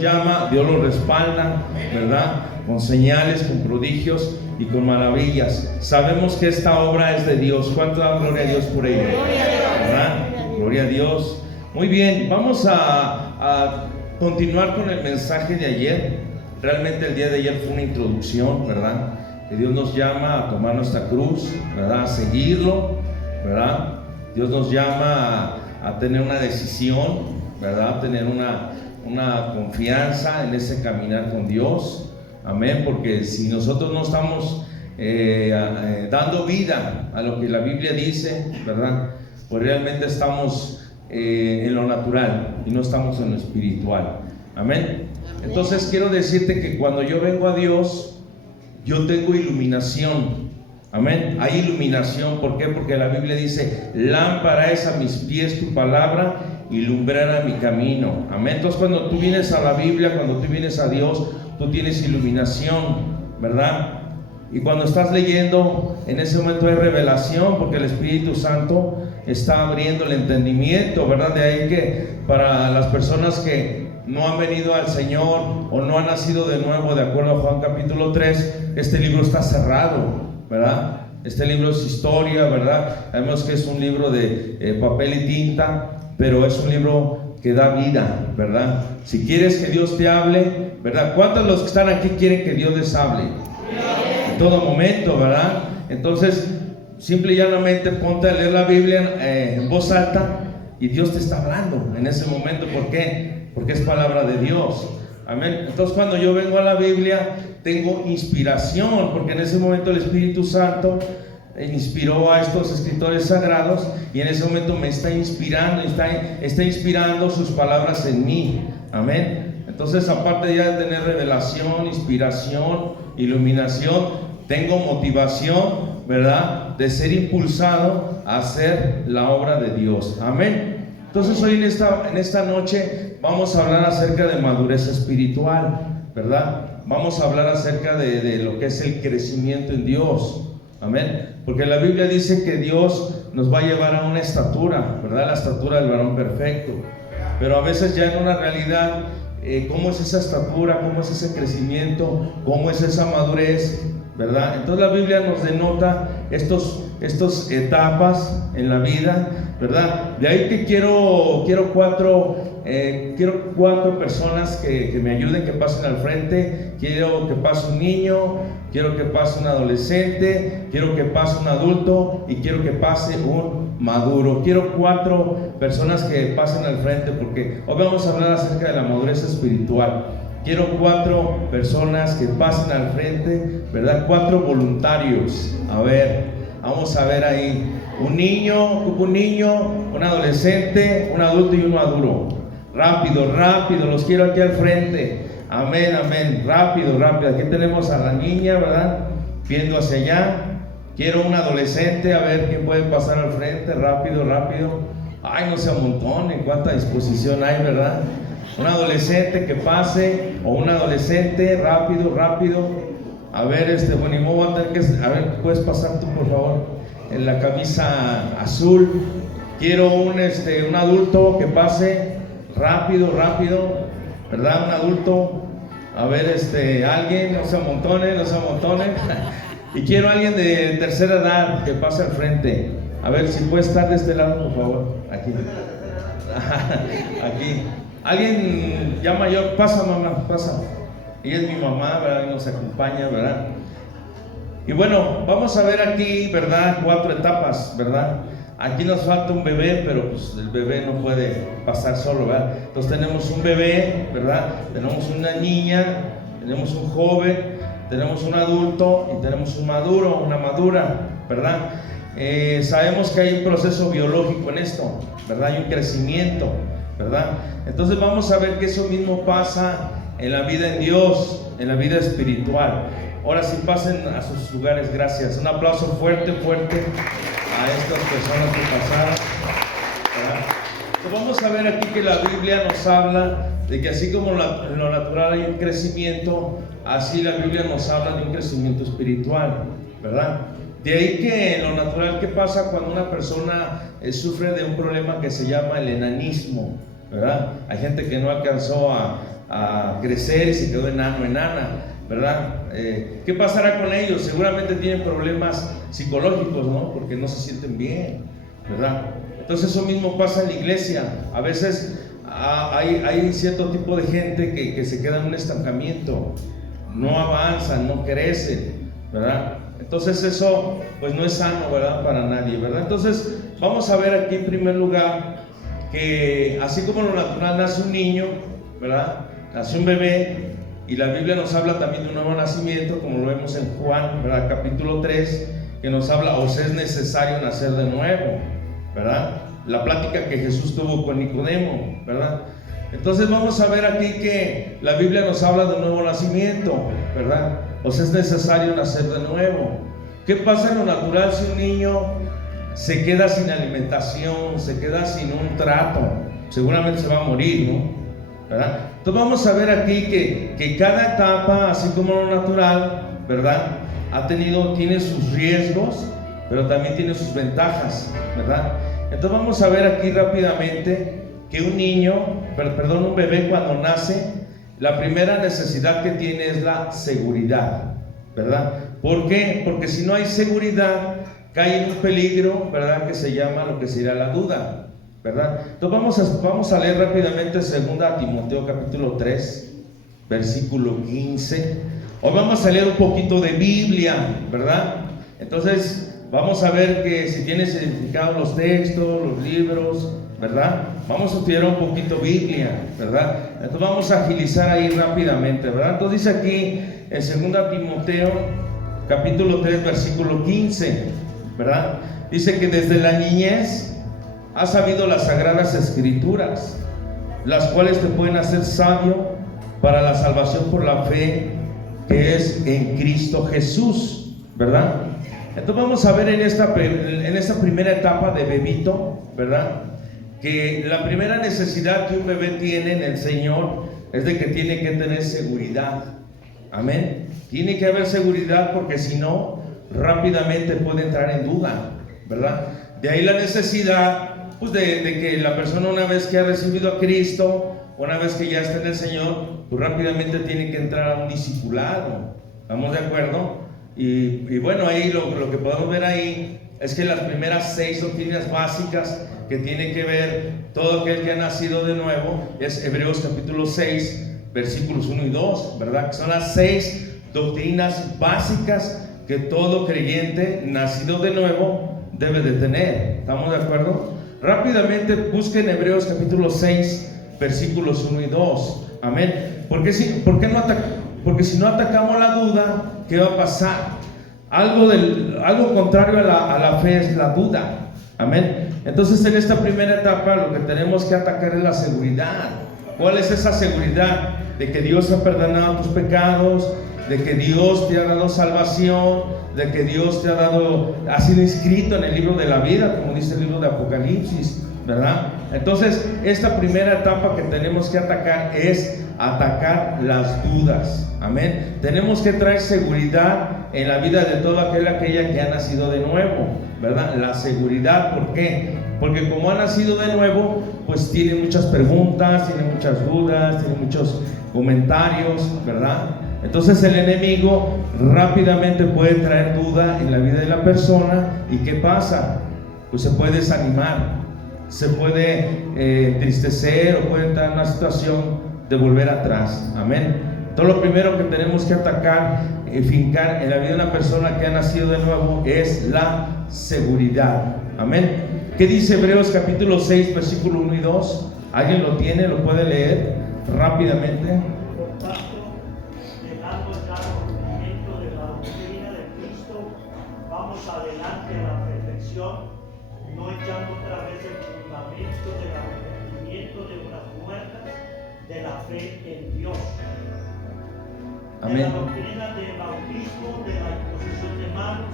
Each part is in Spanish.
llama, Dios lo respalda, ¿verdad? Con señales, con prodigios y con maravillas. Sabemos que esta obra es de Dios. ¿Cuánto dan gloria a Dios por ello? ¿Verdad? Gloria a Dios. Muy bien, vamos a continuar con el mensaje de ayer. Realmente el día de ayer fue una introducción, ¿verdad? Que Dios nos llama a tomar nuestra cruz, ¿verdad? A seguirlo, ¿verdad? Dios nos llama a tener una decisión, ¿verdad? A tener una confianza en ese caminar con Dios. Amén, porque si nosotros no estamos dando vida a lo que la Biblia dice, ¿verdad? Pues realmente estamos en lo natural y no estamos en lo espiritual. Amén. Entonces quiero decirte que cuando yo vengo a Dios, yo tengo iluminación. Amén. Hay iluminación. ¿Por qué? Porque la Biblia dice: lámpara es a mis pies tu palabra y lumbrera mi camino. Amén. Entonces cuando tú vienes a la Biblia, cuando tú vienes a Dios, tú tienes iluminación, ¿verdad? Y cuando estás leyendo, en ese momento hay revelación, porque el Espíritu Santo está abriendo el entendimiento, ¿verdad? De ahí que para las personas que no han venido al Señor o no han nacido de nuevo, de acuerdo a Juan capítulo 3, este libro está cerrado, ¿verdad? Este libro es historia, ¿verdad? Sabemos que es un libro de papel y tinta, pero es un libro que da vida, ¿verdad? Si quieres que Dios te hable, ¿verdad? ¿Cuántos de los que están aquí quieren que Dios les hable? En todo momento, ¿verdad? Entonces, simple y llanamente ponte a leer la Biblia en voz alta y Dios te está hablando en ese momento. ¿Por qué? Porque es palabra de Dios. Amén. Entonces cuando yo vengo a la Biblia tengo inspiración, porque en ese momento el Espíritu Santo inspiró a estos escritores sagrados y en ese momento me está inspirando, está inspirando sus palabras en mí. Amén. Entonces, aparte ya de tener revelación, inspiración, iluminación, tengo motivación, ¿verdad? De ser impulsado a hacer la obra de Dios. Amén. Entonces hoy en esta noche vamos a hablar acerca de madurez espiritual, ¿verdad? Vamos a hablar acerca de lo que es el crecimiento en Dios. Amén. Porque la Biblia dice que Dios nos va a llevar a una estatura, ¿verdad? La estatura del varón perfecto. Pero a veces ya en una realidad, ¿cómo es esa estatura? ¿Cómo es ese crecimiento? ¿Cómo es esa madurez? ¿Verdad? Entonces la Biblia nos denota estas etapas en la vida, ¿verdad? De ahí que quiero cuatro personas que me ayuden, que pasen al frente. Quiero que pase un niño, quiero que pase un adolescente, quiero que pase un adulto y quiero que pase un maduro. Quiero 4 personas que pasen al frente, porque hoy vamos a hablar acerca de la madurez espiritual. Quiero 4 personas que pasen al frente, ¿verdad? 4 voluntarios. A ver, vamos a ver ahí. Un niño, un adolescente, un adulto y un maduro. Rápido, los quiero aquí al frente. Amén, amén. Rápido. Aquí tenemos a la niña, ¿verdad? Viendo hacia allá. Quiero un adolescente, a ver quién puede pasar al frente. Rápido. Ay, no se amontonen, cuánta disposición hay, ¿verdad? Un adolescente que pase, o un adolescente, rápido. A ver, bueno, voy a tener que, a ver, ¿puedes pasar tú, por favor? En la camisa azul. Quiero un adulto que pase rápido, ¿verdad? Un adulto. A ver, alguien, no se amontonen. Y quiero a alguien de tercera edad que pase al frente. A ver si puede estar de este lado, por favor. Aquí. Aquí. Alguien ya mayor, pasa mamá, pasa. Ella es mi mamá, ¿verdad? Y nos acompaña, ¿verdad? Y bueno, vamos a ver aquí, ¿verdad? 4 etapas, ¿verdad? Aquí nos falta un bebé, pero pues el bebé no puede pasar solo, ¿verdad? Entonces tenemos un bebé, ¿verdad? Tenemos una niña, tenemos un joven, tenemos un adulto y tenemos un maduro, una madura, ¿verdad? Sabemos que hay un proceso biológico en esto, ¿verdad? Hay un crecimiento, ¿verdad? Entonces vamos a ver que eso mismo pasa en la vida en Dios, en la vida espiritual. Ahora sí, pasen a sus lugares, gracias. Un aplauso fuerte a estas personas que pasaron, ¿verdad? Pues vamos a ver aquí que la Biblia nos habla de que así como en lo natural hay un crecimiento, así la Biblia nos habla de un crecimiento espiritual, ¿verdad? De ahí que en lo natural, ¿qué pasa cuando una persona sufre de un problema que se llama el enanismo? ¿Verdad? Hay gente que no alcanzó a a crecer y se quedó enano, enana, ¿verdad? ¿Qué pasará con ellos? Seguramente tienen problemas psicológicos, ¿no? Porque no se sienten bien, ¿verdad? Entonces eso mismo pasa en la iglesia. A veces hay cierto tipo de gente que se queda en un estancamiento, no avanzan, no crecen, ¿verdad? Entonces eso pues no es sano, ¿verdad? Para nadie, ¿verdad? Entonces vamos a ver aquí en primer lugar que así como en lo natural nace un niño, ¿verdad? Nace un bebé, y la Biblia nos habla también de un nuevo nacimiento, como lo vemos en Juan, ¿verdad? Capítulo 3, que nos habla, os es necesario nacer de nuevo, ¿verdad? La plática que Jesús tuvo con Nicodemo, ¿verdad? Entonces vamos a ver aquí que la Biblia nos habla de un nuevo nacimiento, ¿verdad? Os es necesario nacer de nuevo. ¿Qué pasa en lo natural si un niño se queda sin alimentación, se queda sin un trato? Seguramente se va a morir, ¿no? ¿Verdad? Entonces vamos a ver aquí que cada etapa, así como lo natural, ¿verdad? Tiene sus riesgos, pero también tiene sus ventajas, ¿verdad? Entonces vamos a ver aquí rápidamente que un bebé cuando nace, la primera necesidad que tiene es la seguridad, ¿verdad? ¿Por qué? Porque si no hay seguridad, cae en un peligro, ¿verdad? Que se llama lo que sería la duda, ¿verdad? Entonces vamos a leer rápidamente 2 Timoteo capítulo 3, versículo 15. Hoy vamos a leer un poquito de Biblia, ¿verdad? Entonces vamos a ver que si tienes identificados los textos, los libros, ¿verdad? Vamos a estudiar un poquito Biblia, ¿verdad? Entonces vamos a agilizar ahí rápidamente, ¿verdad? Entonces dice aquí en 2 Timoteo capítulo 3 versículo 15, ¿verdad? Dice que desde la niñez has sabido las sagradas escrituras, las cuales te pueden hacer sabio para la salvación por la fe que es en Cristo Jesús, ¿verdad? Entonces vamos a ver en esta primera etapa de bebito, ¿verdad? Que la primera necesidad que un bebé tiene en el Señor es de que tiene que tener seguridad. Amén. Tiene que haber seguridad, porque si no, rápidamente puede entrar en duda, ¿verdad? De ahí la necesidad, pues de que la persona, una vez que ha recibido a Cristo, una vez que ya está en el Señor, pues rápidamente tiene que entrar a un discipulado. ¿Estamos de acuerdo? Y bueno, ahí lo que podemos ver ahí es que las primeras 6 doctrinas básicas que tiene que ver todo aquel que ha nacido de nuevo es Hebreos capítulo 6 versículos 1 y 2, ¿verdad? Que son las 6 doctrinas básicas que todo creyente nacido de nuevo debe de tener. ¿Estamos de acuerdo? Rápidamente busquen Hebreos capítulo 6 versículos 1 y 2. Amén. Porque si no atacamos la duda, ¿qué va a pasar? Algo contrario a la fe es la duda. Amén. Entonces en esta primera etapa lo que tenemos que atacar es la seguridad. ¿Cuál es esa seguridad? De que Dios ha perdonado tus pecados, de que Dios te ha dado salvación, de que Dios ha sido inscrito en el libro de la vida, como dice el libro de Apocalipsis, ¿verdad? Entonces esta primera etapa que tenemos que atacar es atacar las dudas. Amén. Tenemos que traer seguridad en la vida de toda aquella que ha nacido de nuevo, ¿verdad? La seguridad, ¿por qué? Porque como ha nacido de nuevo, pues tiene muchas preguntas, tiene muchas dudas, tiene muchos comentarios, ¿verdad? Entonces el enemigo rápidamente puede traer duda en la vida de la persona. ¿Y qué pasa? Pues se puede desanimar, se puede entristecer, o puede entrar en una situación de volver atrás. Amén. Todo lo primero que tenemos que atacar y fincar en la vida de una persona que ha nacido de nuevo es la seguridad. Amén. ¿Qué dice Hebreos capítulo 6 versículo 1 y 2? ¿Alguien lo tiene? ¿Lo puede leer rápidamente? Por tanto, dejando ya el conocimiento de la doctrina de Cristo, vamos adelante a la perfección, no echando otra vez el fundamento del arrepentimiento de unas muertas, de la fe en Dios. Amén. De la doctrina del bautismo, de la imposición de manos,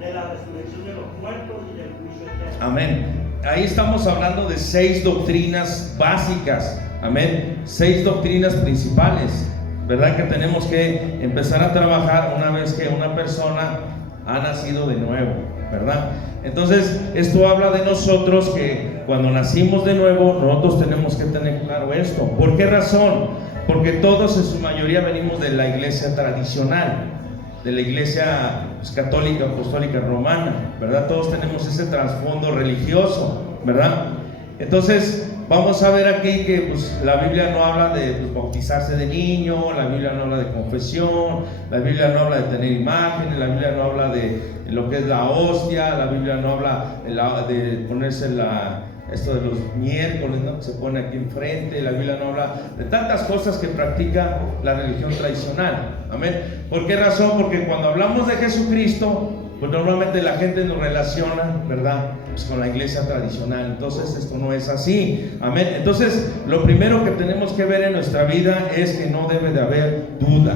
de la resurrección de los muertos y del juicio eterno. Amén. Ahí estamos hablando de 6 doctrinas básicas. Amén. 6 doctrinas principales, ¿verdad? Que tenemos que empezar a trabajar una vez que una persona ha nacido de nuevo, ¿verdad? Entonces, esto habla de nosotros, que cuando nacimos de nuevo, nosotros tenemos que tener claro esto. ¿Por qué razón? Porque todos en su mayoría venimos de la iglesia tradicional, de la iglesia católica, apostólica, romana, ¿verdad? Todos tenemos ese trasfondo religioso, ¿verdad? Entonces vamos a ver aquí que pues, la Biblia no habla de bautizarse de niño, la Biblia no habla de confesión, la Biblia no habla de tener imágenes, la Biblia no habla de lo que es la hostia, la Biblia no habla de ponerse esto de los miércoles, ¿no? Que se pone aquí enfrente. La Biblia no habla de tantas cosas que practica la religión tradicional. Amén. ¿Por qué razón? Porque cuando hablamos de Jesucristo, pues normalmente la gente nos relaciona, ¿verdad? Pues con la iglesia tradicional. Entonces esto no es así. Amén. Entonces lo primero que tenemos que ver en nuestra vida es que no debe de haber duda.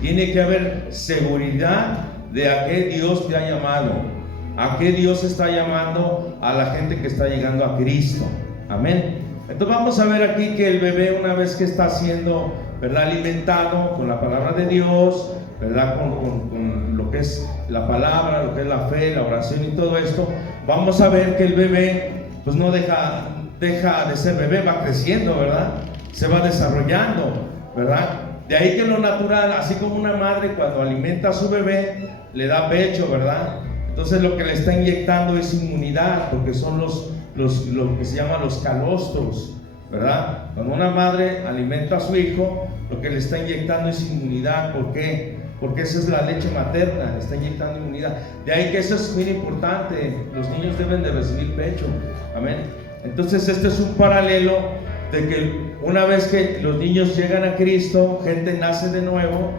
Tiene que haber seguridad de a qué Dios te ha llamado. ¿A qué Dios está llamando a la gente que está llegando a Cristo? Amén. Entonces vamos a ver aquí que el bebé, una vez que está siendo, ¿verdad?, alimentado con la palabra de Dios, ¿verdad?, con lo que es la palabra, lo que es la fe, la oración y todo esto, vamos a ver que el bebé pues no deja de ser bebé, va creciendo, ¿verdad? Se va desarrollando, ¿verdad? De ahí que lo natural, así como una madre cuando alimenta a su bebé, le da pecho, ¿verdad? Entonces lo que le está inyectando es inmunidad, porque son lo que se llaman los calostros, ¿verdad? Cuando una madre alimenta a su hijo, lo que le está inyectando es inmunidad. ¿Por qué? Porque esa es la leche materna, le está inyectando inmunidad. De ahí que eso es muy importante, los niños deben de recibir pecho, amén. Entonces este es un paralelo de que una vez que los niños llegan a Cristo, gente nace de nuevo,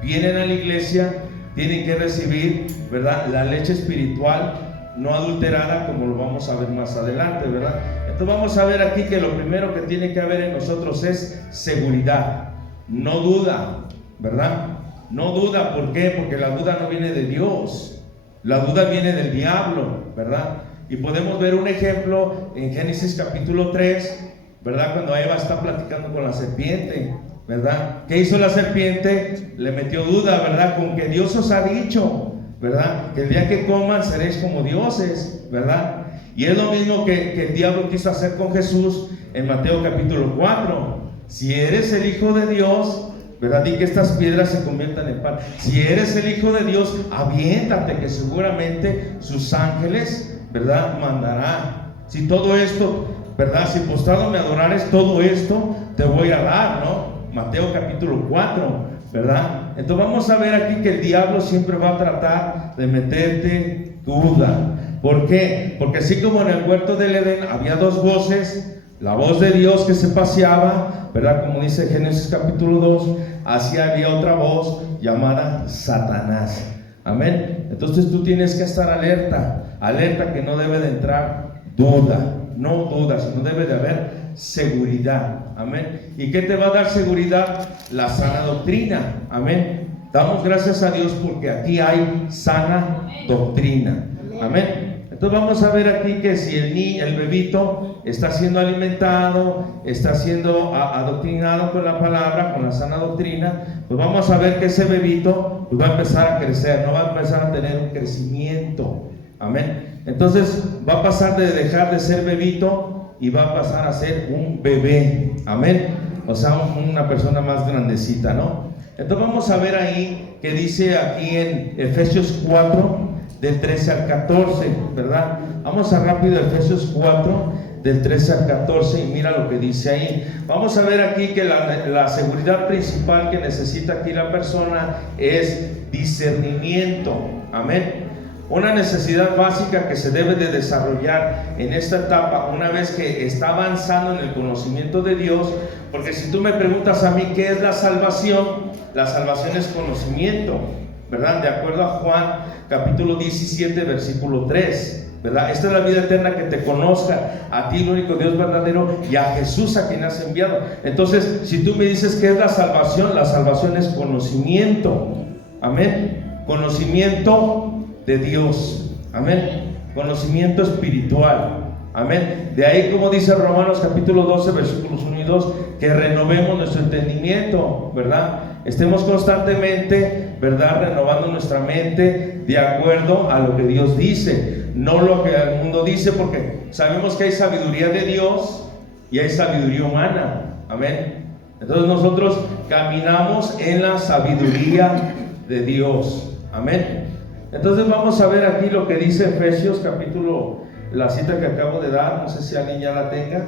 vienen a la iglesia, tienen que recibir, ¿verdad?, la leche espiritual no adulterada, como lo vamos a ver más adelante, ¿verdad? Entonces vamos a ver aquí que lo primero que tiene que haber en nosotros es seguridad, no duda, ¿verdad? No duda. ¿Por qué? Porque la duda no viene de Dios, la duda viene del diablo, ¿verdad? Y podemos ver un ejemplo en Génesis capítulo 3, ¿verdad? Cuando Eva está platicando con la serpiente, ¿verdad? ¿Qué hizo la serpiente? Le metió duda, ¿verdad? Con que Dios os ha dicho, ¿verdad?, que el día que coman seréis como dioses, ¿verdad? Y es lo mismo que el diablo quiso hacer con Jesús en Mateo capítulo 4. Si eres el Hijo de Dios, ¿verdad?, di que estas piedras se conviertan en pan. Si eres el Hijo de Dios, aviéntate, que seguramente sus ángeles, ¿verdad?, mandará. Si todo esto, ¿verdad?, si postrado me adorares, todo esto te voy a dar, ¿no? Mateo capítulo 4, ¿verdad? Entonces vamos a ver aquí que el diablo siempre va a tratar de meterte duda. ¿Por qué? Porque así como en el huerto del Edén había dos voces, la voz de Dios que se paseaba, ¿verdad?, como dice Génesis capítulo 2, así había otra voz llamada Satanás. Amén. Entonces tú tienes que estar alerta que no debe de entrar duda, no duda, sino debe de haber seguridad. Amén. ¿Y qué te va a dar seguridad? La sana doctrina. Amén. Damos gracias a Dios porque aquí hay sana doctrina. Amén. Entonces vamos a ver aquí que si el bebito está siendo alimentado, está siendo adoctrinado con la palabra, con la sana doctrina, pues vamos a ver que ese bebito pues va a empezar a crecer, no va a empezar a tener un crecimiento. Amén. Entonces va a pasar de dejar de ser bebito y va a pasar a ser un bebé. Amén. O sea, una persona más grandecita, ¿no? Entonces vamos a ver ahí que dice aquí en Efesios 4 del 13 al 14, ¿verdad? Vamos a rápido Efesios 4 del 13 al 14 y mira lo que dice ahí. Vamos a ver aquí que la seguridad principal que necesita aquí la persona es discernimiento. Amén. Una necesidad básica que se debe de desarrollar en esta etapa una vez que está avanzando en el conocimiento de Dios, porque si tú me preguntas a mí qué es la salvación es conocimiento, ¿verdad? De acuerdo a Juan capítulo 17 versículo 3, ¿verdad? Esta es la vida eterna, que te conozca a ti, el único Dios verdadero, y a Jesús a quien has enviado. Entonces, si tú me dices qué es la salvación es conocimiento. Amén. Conocimiento de Dios. Amén. Conocimiento espiritual. Amén. De ahí, como dice Romanos capítulo 12 versículos 1 y 2, que renovemos nuestro entendimiento, ¿verdad? Estemos constantemente, ¿verdad?, renovando nuestra mente de acuerdo a lo que Dios dice, no lo que el mundo dice, porque sabemos que hay sabiduría de Dios y hay sabiduría humana. Amén. Entonces nosotros caminamos en la sabiduría de Dios. Amén. Entonces vamos a ver aquí lo que dice Efesios capítulo, la cita que acabo de dar. No sé si alguien ya la tenga,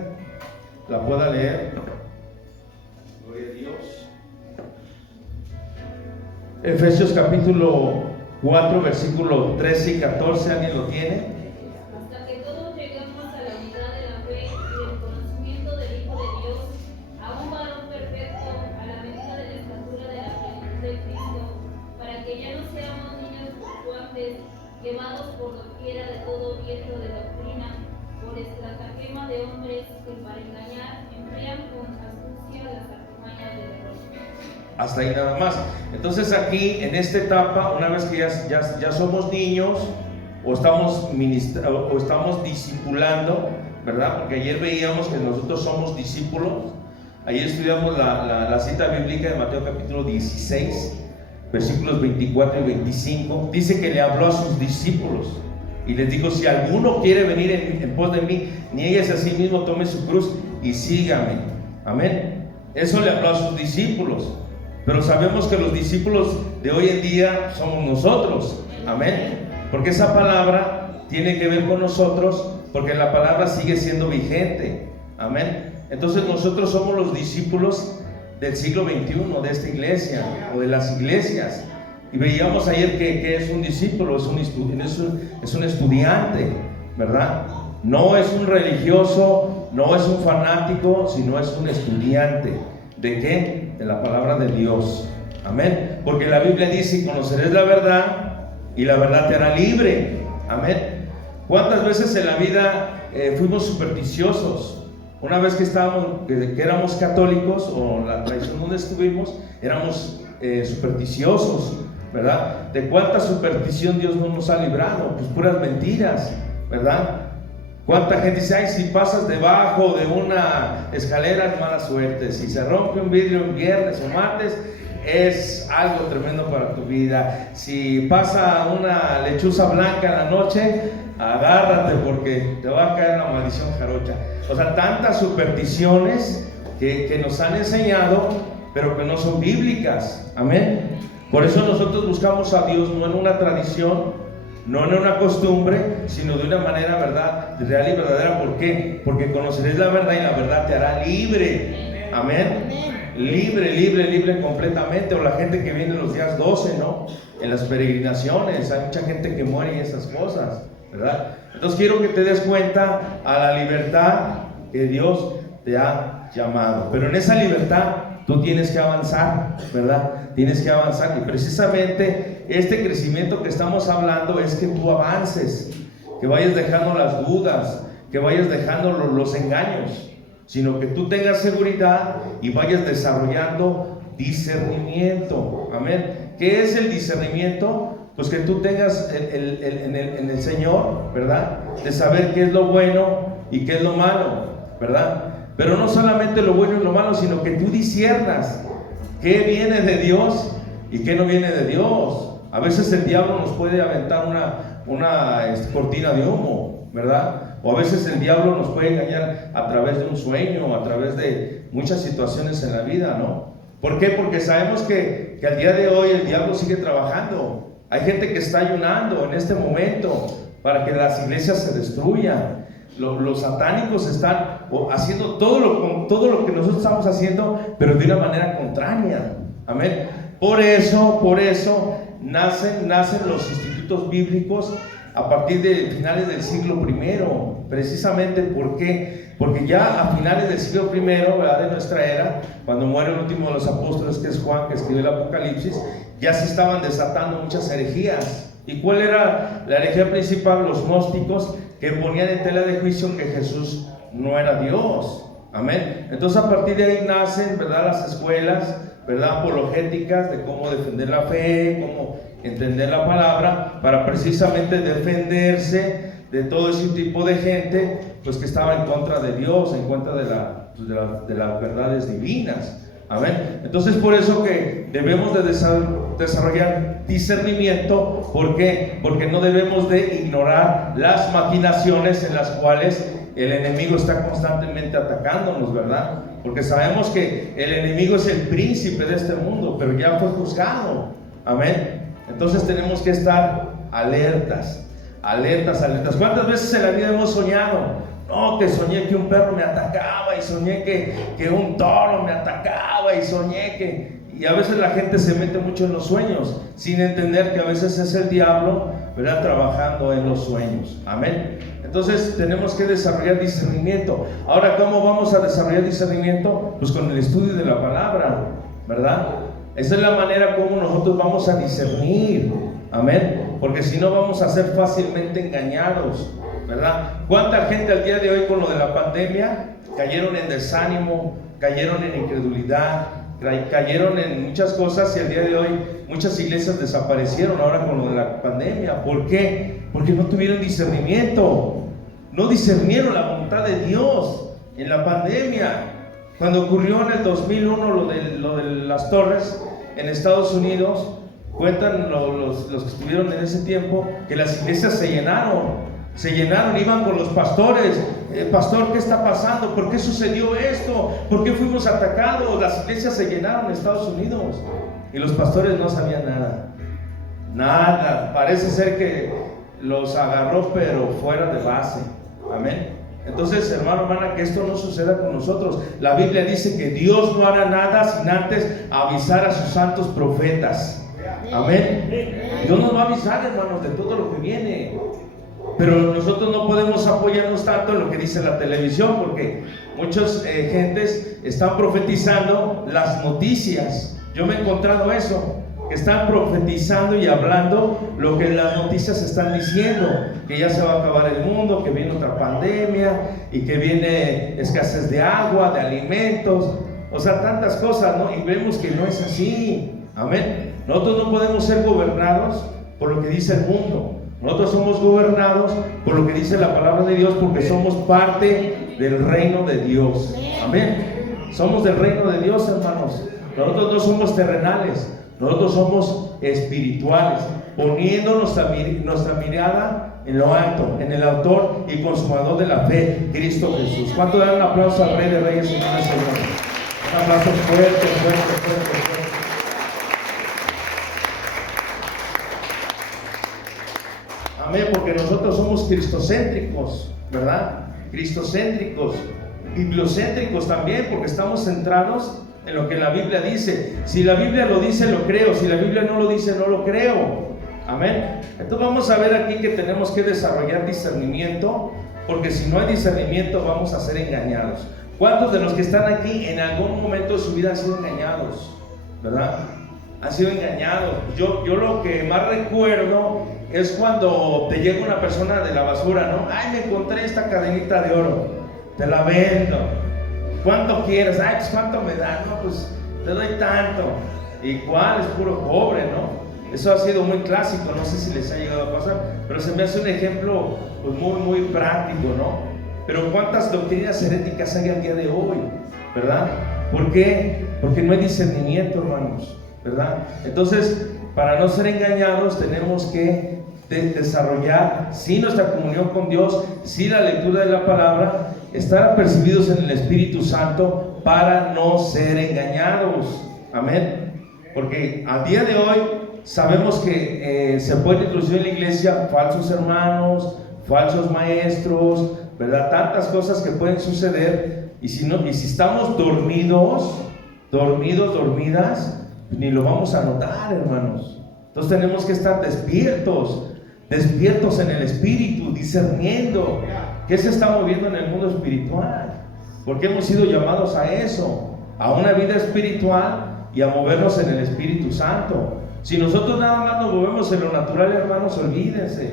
la pueda leer. Gloria a Dios. Efesios capítulo 4 versículo 13 y 14. ¿Alguien lo tiene? Hasta que todos lleguemos a la unidad de la fe y del conocimiento del Hijo de Dios, a un varón perfecto, a la medida de la estatura de la plenitud de Cristo, para que ya no seamos niños fluctuantes, llevados por doquiera de todo viento de doctrina, por estratagema de hombres que para engañar emplean con astucia las artimañas del error. Hasta ahí nada más. Entonces aquí en esta etapa, una vez que ya somos niños o estamos discipulando, ¿verdad? Porque ayer veíamos que nosotros somos discípulos. Ayer estudiamos la cita bíblica de Mateo capítulo 16, versículos 24 y 25. Dice que le habló a sus discípulos y les dijo: si alguno quiere venir en pos de mí, niéguese a sí mismo, tome su cruz y sígame. Amén. Eso le habló a sus discípulos. Pero sabemos que los discípulos de hoy en día somos nosotros. Amén. Porque esa palabra tiene que ver con nosotros, porque la palabra sigue siendo vigente. Amén. Entonces nosotros somos los discípulos del siglo XXI, de esta iglesia o de las iglesias. Y veíamos ayer que es un discípulo, es un estudiante, ¿verdad? No es un religioso, no es un fanático, sino es un estudiante. ¿De qué? De la palabra de Dios. Amén. Porque la Biblia dice: conoceréis la verdad y la verdad te hará libre. Amén. ¿Cuántas veces en la vida fuimos supersticiosos? Una vez que éramos católicos, o la tradición donde estuvimos, éramos supersticiosos, ¿verdad? ¿De cuánta superstición Dios no nos ha librado? Pues puras mentiras, ¿verdad? ¿Cuánta gente dice: ay, si pasas debajo de una escalera es mala suerte, si se rompe un vidrio un viernes o martes es algo tremendo para tu vida, si pasa una lechuza blanca en la noche, agárrate porque te va a caer la maldición jarocha? O sea, tantas supersticiones que nos han enseñado, pero que no son bíblicas. Amén. Por eso nosotros buscamos a Dios no en una tradición, no en una costumbre, sino de una manera, ¿verdad?, real y verdadera. ¿Por qué? Porque conoceréis la verdad y la verdad te hará libre. Amén. Libre completamente. O la gente que viene los días 12, ¿no? En las peregrinaciones, hay mucha gente que muere y esas cosas, ¿verdad? Entonces quiero que te des cuenta a la libertad que Dios te ha llamado. Pero en esa libertad tú tienes que avanzar, ¿verdad? Tienes que avanzar. Y precisamente este crecimiento que estamos hablando es que tú avances, que vayas dejando las dudas, que vayas dejando los engaños, sino que tú tengas seguridad y vayas desarrollando discernimiento. Amén. ¿Qué es el discernimiento? Pues que tú tengas en el Señor, ¿verdad?, de saber qué es lo bueno y qué es lo malo, ¿verdad? Pero no solamente lo bueno y lo malo, sino que tú disciernas qué viene de Dios y qué no viene de Dios. A veces el diablo nos puede aventar una cortina de humo, ¿verdad? O a veces el diablo nos puede engañar a través de un sueño, a través de muchas situaciones en la vida, ¿no? ¿Por qué? Porque sabemos que al día de hoy el diablo sigue trabajando. Hay gente que está ayunando en este momento para que las iglesias se destruyan. Los satánicos están haciendo todo lo que nosotros estamos haciendo, pero de una manera contraria. Amén. Por eso nacen los institutos bíblicos a partir de finales del siglo I. Precisamente, ¿por qué? Porque ya a finales del siglo I, ¿verdad?, de nuestra era, cuando muere el último de los apóstoles, que es Juan, que escribe el Apocalipsis, ya se estaban desatando muchas herejías. ¿Y cuál era la herejía principal? Los gnósticos, que ponían en tela de juicio que Jesús no era Dios. Amén. Entonces a partir de ahí nacen, ¿verdad?, las escuelas, ¿verdad?, apologéticas, de cómo defender la fe, cómo entender la palabra, para precisamente defenderse de todo ese tipo de gente, pues, que estaba en contra de Dios, en contra de las verdades divinas. Amén. Entonces, por eso que debemos de desarrollar discernimiento. ¿Por qué? Porque no debemos de ignorar las maquinaciones en las cuales el enemigo está constantemente atacándonos, ¿verdad? Porque sabemos que el enemigo es el príncipe de este mundo, pero ya fue juzgado. Amén. Entonces tenemos que estar alertas, alertas, alertas. ¿Cuántas veces en la vida hemos soñado? No, que soñé que un perro me atacaba, y soñé que un toro me atacaba, y soñé que... Y a veces la gente se mete mucho en los sueños, sin entender que a veces es el diablo, ¿verdad?, trabajando en los sueños. Amén. Entonces tenemos que desarrollar discernimiento. Ahora, ¿cómo vamos a desarrollar discernimiento? Pues con el estudio de la palabra, ¿verdad? Esa es la manera como nosotros vamos a discernir. Amén. Porque si no, vamos a ser fácilmente engañados, ¿verdad? ¿Cuánta gente al día de hoy con lo de la pandemia cayeron en desánimo, cayeron en incredulidad, cayeron en muchas cosas, y al día de hoy muchas iglesias desaparecieron ahora con lo de la pandemia? ¿Por qué? Porque no tuvieron discernimiento, no discernieron la voluntad de Dios en la pandemia. Cuando ocurrió en el 2001 lo de las torres en Estados Unidos, cuentan los que estuvieron en ese tiempo que las iglesias se llenaron, iban con los pastores. Pastor, ¿qué está pasando? ¿Por qué sucedió esto? ¿Por qué fuimos atacados? Las iglesias se llenaron en Estados Unidos y los pastores no sabían nada. Parece ser que los agarró, pero fuera de base. Amén. Entonces, hermano, hermana, que esto no suceda con nosotros. La Biblia dice que Dios no hará nada sin antes avisar a sus santos profetas. Amén. Dios nos va a avisar, hermanos, de todo lo que viene. Pero nosotros no podemos apoyarnos tanto en lo que dice la televisión, porque muchas gentes están profetizando las noticias. Yo me he encontrado eso, que están profetizando y hablando lo que las noticias están diciendo, que ya se va a acabar el mundo, que viene otra pandemia y que viene escasez de agua, de alimentos, o sea, tantas cosas, ¿no? Y vemos que no es así. Amén. Nosotros no podemos ser gobernados por lo que dice el mundo. Nosotros somos gobernados por lo que dice la palabra de Dios, porque somos parte del reino de Dios. Amén. Somos del reino de Dios, hermanos. Nosotros no somos terrenales, nosotros somos espirituales, poniendo nuestra mirada en lo alto, en el autor y consumador de la fe, Cristo Jesús. ¿Cuánto dan un aplauso al Rey de Reyes y Señor de Señores? Un aplauso fuerte. Amén, porque nosotros somos cristocéntricos, ¿verdad? Cristocéntricos, bibliocéntricos también, porque estamos centrados en lo que la Biblia dice. Si la Biblia lo dice, lo creo. Si la Biblia no lo dice, no lo creo. Amén. Entonces vamos a ver aquí que tenemos que desarrollar discernimiento, porque si no hay discernimiento vamos a ser engañados. ¿Cuántos de los que están aquí en algún momento de su vida han sido engañados? ¿Verdad? Han sido engañados. Yo lo que más recuerdo es cuando te llega una persona de la basura, ¿no? Ay, me encontré esta cadenita de oro, te la vendo. ¿Cuánto quieres? Ay, pues ¿cuánto me da? No, pues te doy tanto. ¿Y cuál? Es puro pobre, ¿no? Eso ha sido muy clásico, no sé si les ha llegado a pasar, pero se me hace un ejemplo pues, muy práctico, ¿no? Pero ¿cuántas doctrinas heréticas hay al día de hoy? ¿Verdad? ¿Por qué? Porque no hay discernimiento, hermanos, ¿verdad? Entonces, para no ser engañados, tenemos que desarrollar, sí, nuestra comunión con Dios, sí, la lectura de la palabra, estar apercibidos en el Espíritu Santo para no ser engañados. Amén. Porque al día de hoy sabemos que se puede inclusive en la iglesia falsos hermanos, falsos maestros, ¿verdad? Tantas cosas que pueden suceder, y si estamos dormidas, ni lo vamos a notar, hermanos. Entonces tenemos que estar despiertos en el Espíritu, discerniendo qué se está moviendo en el mundo espiritual, porque hemos sido llamados a eso, a una vida espiritual y a movernos en el Espíritu Santo. Si nosotros nada más nos movemos en lo natural, hermanos, olvídense,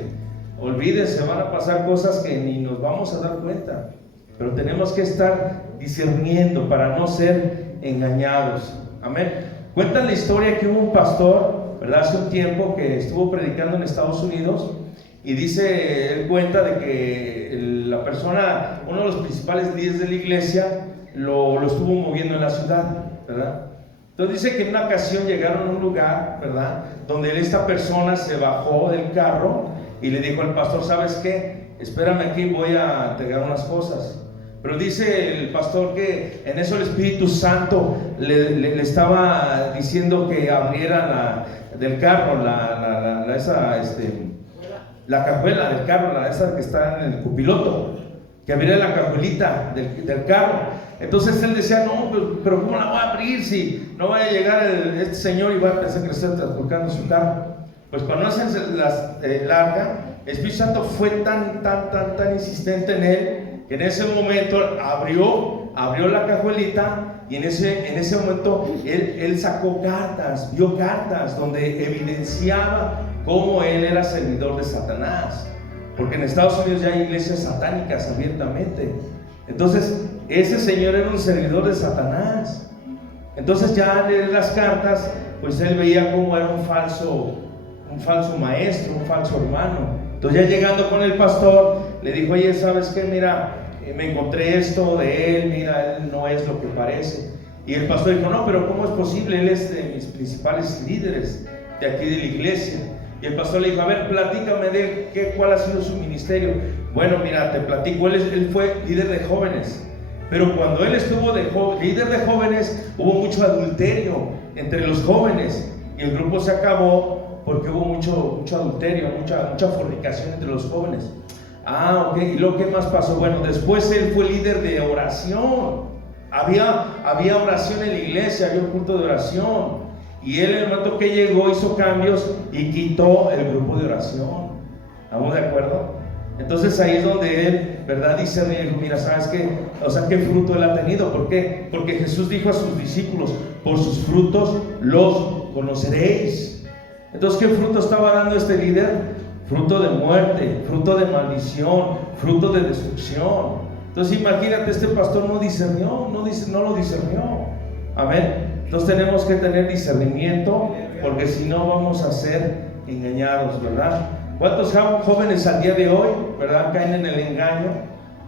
van a pasar cosas que ni nos vamos a dar cuenta. Pero tenemos que estar discerniendo para no ser engañados. Amén. Cuentan la historia que hubo un pastor, ¿verdad?, hace un tiempo, que estuvo predicando en Estados Unidos, y él cuenta de que la persona, uno de los principales líderes de la iglesia, lo estuvo moviendo en la ciudad, ¿verdad? Entonces dice que en una ocasión llegaron a un lugar, ¿verdad?, donde esta persona se bajó del carro y le dijo al pastor: ¿sabes qué? Espérame aquí, voy a entregar unas cosas. Pero dice el pastor que en eso el Espíritu Santo le estaba diciendo que abriera del carro, la cajuela del carro, esa que está en el copiloto, que abriera la cajuelita del carro. Entonces él decía, no, pero ¿cómo la voy a abrir si no vaya a llegar este señor y va a pensar que le está transportando su carro? Pues para no hacerse larga, el Espíritu Santo fue tan insistente en él, que en ese momento abrió la cajuelita, y en ese momento él sacó cartas, vio cartas donde evidenciaba cómo él era servidor de Satanás, porque en Estados Unidos ya hay iglesias satánicas abiertamente. Entonces ese señor era un servidor de Satanás. Entonces ya al leer las cartas, pues él veía cómo era un falso maestro, un falso hermano. Entonces ya llegando con el pastor, le dijo, oye, ¿sabes qué? Mira, me encontré esto de él, mira, él no es lo que parece. Y el pastor dijo, no, pero ¿cómo es posible? Él es de mis principales líderes de aquí de la iglesia. Y el pastor le dijo, a ver, platícame de él, ¿cuál ha sido su ministerio? Bueno, mira, te platico, él fue líder de jóvenes, pero cuando él estuvo líder de jóvenes, hubo mucho adulterio entre los jóvenes, y el grupo se acabó porque hubo mucho adulterio, mucha fornicación entre los jóvenes. Ok, ¿y lo que más pasó? Bueno, después él fue líder de oración. Había oración en la iglesia, había un culto de oración. Y él, en el momento que llegó, hizo cambios y quitó el grupo de oración. ¿Estamos de acuerdo? Entonces ahí es donde él, ¿verdad? Dice, mira, ¿sabes qué? O sea, ¿qué fruto él ha tenido? ¿Por qué? Porque Jesús dijo a sus discípulos, por sus frutos los conoceréis. Entonces, ¿qué fruto estaba dando este líder? Fruto de muerte, fruto de maldición, fruto de destrucción. Entonces imagínate, este pastor no lo discernió. Amén. Entonces tenemos que tener discernimiento, porque si no vamos a ser engañados, ¿verdad? ¿Cuántos jóvenes al día de hoy, verdad, caen en el engaño,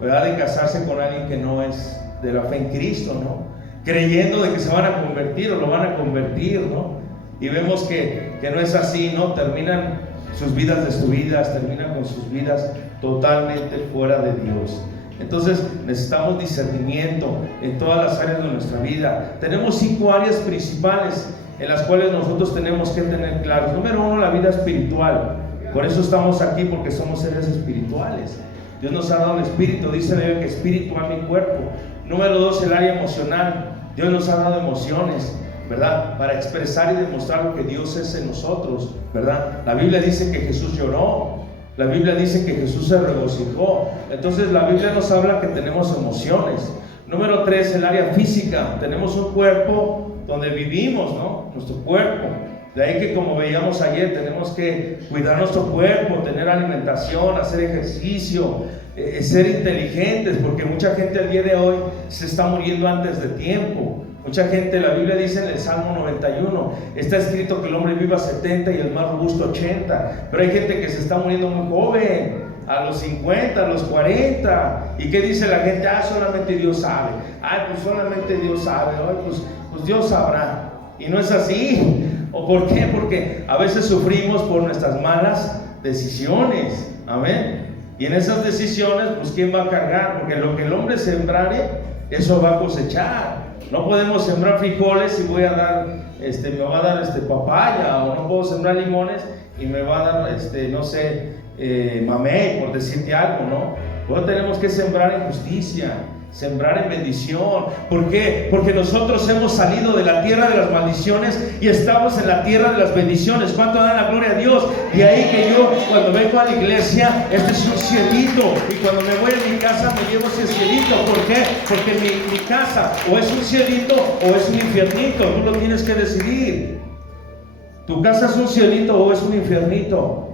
verdad, de casarse con alguien que no es de la fe en Cristo, ¿no? Creyendo de que se van a convertir o lo van a convertir, ¿no? Y vemos que no es así, ¿no? Terminan sus vidas destruidas, terminan con sus vidas totalmente fuera de Dios. Entonces necesitamos discernimiento en todas las áreas de nuestra vida. Tenemos 5 áreas principales en las cuales nosotros tenemos que tener claros. Número 1, la vida espiritual. Por eso estamos aquí, porque somos seres espirituales. Dios nos ha dado el espíritu, dice la Biblia que espíritu, alma y cuerpo. Número 2, el área emocional. Dios nos ha dado emociones, ¿verdad? Para expresar y demostrar lo que Dios es en nosotros, ¿verdad? La Biblia dice que Jesús lloró. La Biblia dice que Jesús se regocijó. Entonces la Biblia nos habla que tenemos emociones. Número 3, el área física. Tenemos un cuerpo donde vivimos, ¿no? Nuestro cuerpo. De ahí que, como veíamos ayer, tenemos que cuidar nuestro cuerpo, tener alimentación, hacer ejercicio, ser inteligentes, porque mucha gente al día de hoy se está muriendo antes de tiempo. Mucha gente, la Biblia dice en el Salmo 91, está escrito que el hombre viva 70 y el más robusto 80, pero hay gente que se está muriendo muy joven, a los 50, a los 40, ¿y qué dice la gente? Solamente Dios sabe, pues solamente Dios sabe, pues Dios sabrá, y no es así. ¿O por qué? Porque a veces sufrimos por nuestras malas decisiones, amén, y en esas decisiones, pues ¿quién va a cargar? Porque lo que el hombre sembrare, eso va a cosechar. No podemos sembrar frijoles y me va a dar papaya, o no puedo sembrar limones y me va a dar mamey, por decirte algo, ¿no? Luego tenemos que sembrar en justicia, sembrar en bendición. ¿Por qué? Porque nosotros hemos salido de la tierra de las maldiciones y estamos en la tierra de las bendiciones. ¿Cuánto dan la gloria a Dios? Y ahí que yo, cuando vengo a la iglesia, este es un cielito, y cuando me voy a mi casa me llevo ese cielito. ¿Por qué? Porque mi casa o es un cielito o es un infiernito. Tú lo tienes que decidir. ¿Tu casa es un cielito o es un infiernito?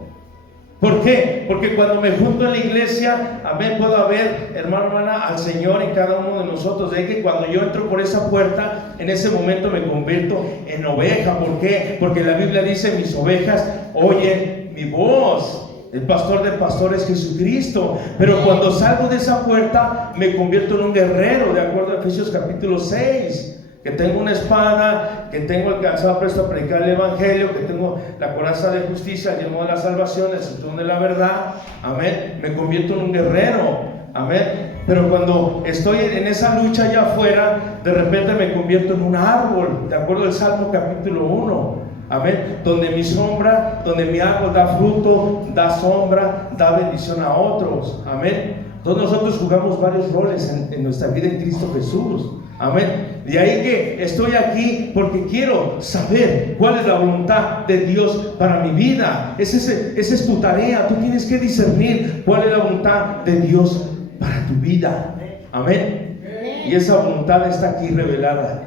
¿Por qué? Porque cuando me junto en la iglesia, amén, puedo ver, hermano, hermana, al Señor en cada uno de nosotros. De que cuando yo entro por esa puerta, en ese momento me convierto en oveja. ¿Por qué? Porque la Biblia dice, mis ovejas oyen mi voz. El pastor de pastores es Jesucristo. Pero cuando salgo de esa puerta, me convierto en un guerrero, de acuerdo a Efesios capítulo 6. Que tengo una espada, que tengo el calzado presto a predicar el evangelio, que tengo la coraza de justicia, el yelmo de la salvación, el cinturón de la verdad, amén. Me convierto en un guerrero, amén. Pero cuando estoy en esa lucha allá afuera, de repente me convierto en un árbol, de acuerdo al Salmo capítulo 1. Amén. Donde mi sombra, donde mi árbol da fruto, da sombra, da bendición a otros. Amén. Todos nosotros jugamos varios roles en nuestra vida en Cristo Jesús. Amén. De ahí que estoy aquí porque quiero saber cuál es la voluntad de Dios para mi vida. Esa es tu tarea. Tú tienes que discernir cuál es la voluntad de Dios para tu vida. Amén. Y esa voluntad está aquí revelada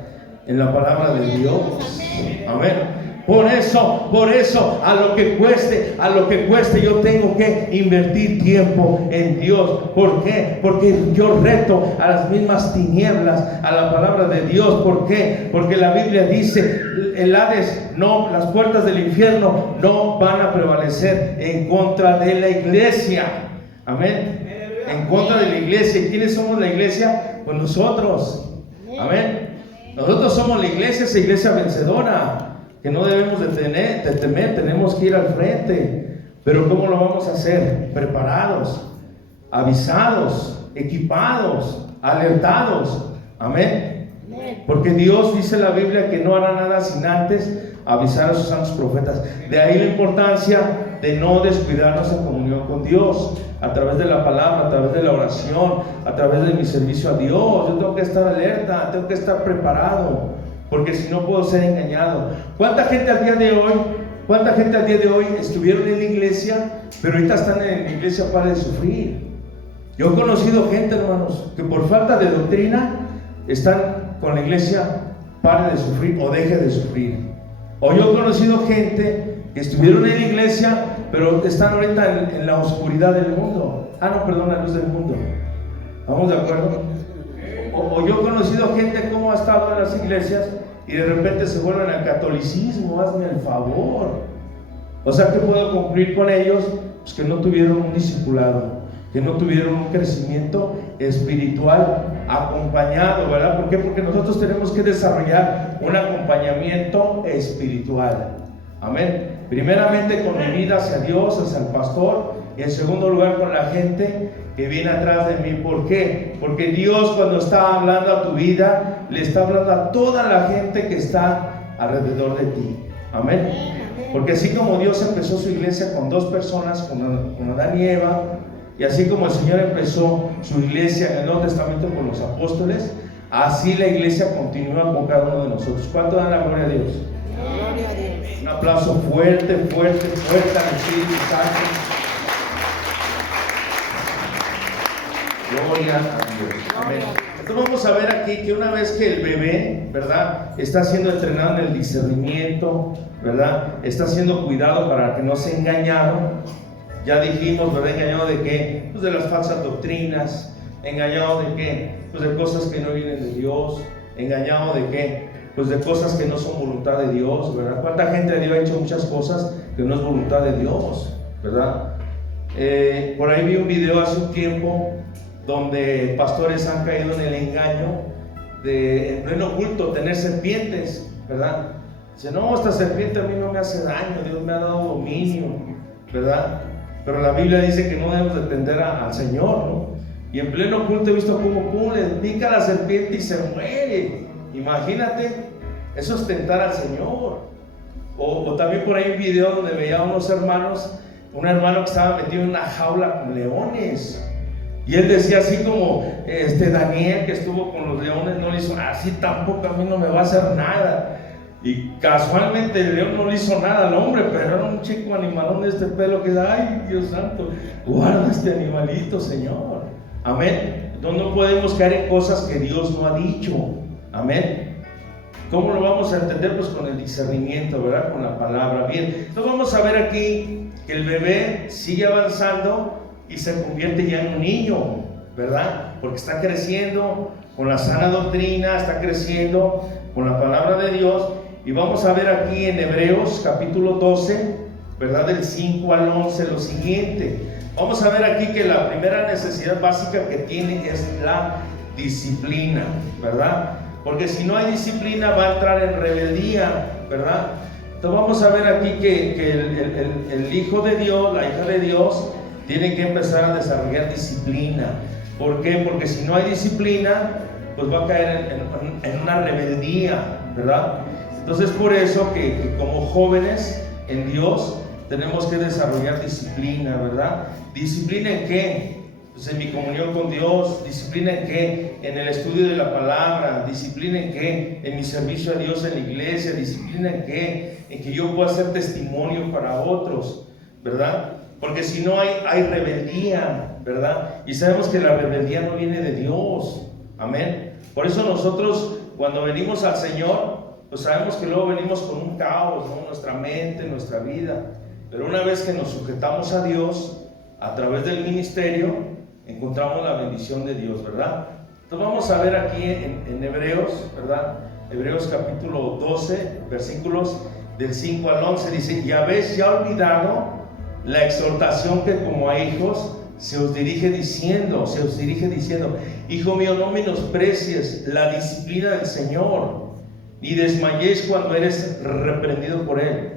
en la palabra de Dios. Amén. Por eso, a lo que cueste, yo tengo que invertir tiempo en Dios. ¿Por qué? Porque yo reto a las mismas tinieblas, a la palabra de Dios. ¿Por qué? Porque la Biblia dice, el Hades, no, las puertas del infierno no van a prevalecer en contra de la iglesia. Amén. En contra de la iglesia. ¿Y quiénes somos la iglesia? Pues nosotros. Amén. Nosotros somos la iglesia, esa iglesia vencedora, que no debemos de temer, tenemos que ir al frente. Pero ¿cómo lo vamos a hacer? Preparados, avisados, equipados, alertados. Amén. Porque Dios, dice la Biblia, que no hará nada sin antes avisar a sus santos profetas. De ahí la importancia de no descuidarnos en comunión con Dios, a través de la palabra, a través de la oración, a través de mi servicio a Dios. Yo tengo que estar alerta, tengo que estar preparado, porque si no puedo ser engañado. ¿Cuánta gente al día de hoy estuvieron en la iglesia, pero ahorita están en la iglesia para de sufrir? Yo he conocido gente, hermanos, que por falta de doctrina están con la iglesia para de sufrir o deje de sufrir. O yo he conocido gente que estuvieron en la iglesia, pero están ahorita en la oscuridad del mundo. La luz del mundo. ¿Estamos de acuerdo? O yo he conocido gente como ha estado en las iglesias y de repente se vuelven al catolicismo. Hazme el favor. O sea, ¿qué puedo cumplir con ellos? Pues que no tuvieron un discipulado, que no tuvieron un crecimiento espiritual acompañado, ¿verdad? ¿Por qué? Porque nosotros tenemos que desarrollar un acompañamiento espiritual. Amén. Primeramente con mi vida hacia Dios, hacia el pastor, y en segundo lugar con la gente que viene atrás de mí. ¿Por qué? Porque Dios, cuando está hablando a tu vida, le está hablando a toda la gente que está alrededor de ti. Amén. Porque así como Dios empezó su iglesia con dos personas, con Adán y Eva, y así como el Señor empezó su iglesia en el Nuevo Testamento con los apóstoles, así la iglesia continúa con cada uno de nosotros. ¿Cuánto dan la gloria a Dios? Gloria a Dios. Un aplauso fuerte al Espíritu Santo. Gloria a Dios. Amén. Entonces vamos a ver aquí que una vez que el bebé, ¿verdad?, está siendo entrenado en el discernimiento, ¿verdad?, está siendo cuidado para que no sea engañado. Ya dijimos, ¿verdad?, engañado de qué? Pues de las falsas doctrinas. Engañado de qué? Pues de cosas que no vienen de Dios. Engañado de qué? Pues de cosas que no son voluntad de Dios, ¿verdad? ¿Cuánta gente de Dios ha hecho muchas cosas que no es voluntad de Dios, ¿verdad? Por ahí vi un video hace un tiempo donde pastores han caído en el engaño de, en pleno culto, tener serpientes, ¿verdad? Dice, no, esta serpiente a mí no me hace daño, Dios me ha dado dominio, ¿verdad? Pero la Biblia dice que no debemos de tender al Señor, ¿no? Y en pleno culto he visto cómo le pica la serpiente y se muere. Imagínate, eso es tentar al Señor. O también por ahí un video donde veía a unos hermanos, un hermano que estaba metido en una jaula con leones. Y él decía así como Daniel, que estuvo con los leones, no le hizo nada, así tampoco a mí no me va a hacer nada. Y casualmente el león no le hizo nada al hombre, pero era un chico animalón de este pelo que da, ay Dios santo, guarda este animalito, Señor. Amén. Entonces no podemos caer en cosas que Dios no ha dicho. Amén. ¿Cómo lo vamos a entender? Pues con el discernimiento, ¿verdad? Con la palabra. Bien, entonces vamos a ver aquí que el bebé sigue avanzando y se convierte ya en un niño, ¿verdad? Porque está creciendo con la sana doctrina, está creciendo con la palabra de Dios. Y vamos a ver aquí en Hebreos capítulo 12, ¿verdad? Del 5 al 11, lo siguiente. Vamos a ver aquí que la primera necesidad básica que tiene es la disciplina, ¿verdad? Porque si no hay disciplina va a entrar en rebeldía, ¿verdad? Entonces vamos a ver aquí que el hijo de Dios, la hija de Dios, tiene que empezar a desarrollar disciplina. ¿Por qué? Porque si no hay disciplina, pues va a caer en una rebeldía, ¿verdad? Entonces por eso que como jóvenes en Dios tenemos que desarrollar disciplina, ¿verdad? ¿Disciplina en qué? Pues en mi comunión con Dios. ¿Disciplina en qué? En el estudio de la palabra. ¿Disciplina en qué? En mi servicio a Dios en la iglesia. ¿Disciplina en qué? En que yo pueda ser testimonio para otros, ¿verdad? Porque si no hay rebeldía, ¿verdad? Y sabemos que la rebeldía no viene de Dios. Amén. Por eso nosotros cuando venimos al Señor, pues sabemos que luego venimos con un caos, ¿no? Nuestra mente, nuestra vida. Pero una vez que nos sujetamos a Dios, a través del ministerio, encontramos la bendición de Dios, ¿verdad? Entonces vamos a ver aquí en Hebreos, ¿verdad? Hebreos capítulo 12, versículos del 5 al 11, dice: y habéis ya olvidado la exhortación que como a hijos se os dirige diciendo, hijo mío, no menosprecies la disciplina del Señor, ni desmayéis cuando eres reprendido por Él.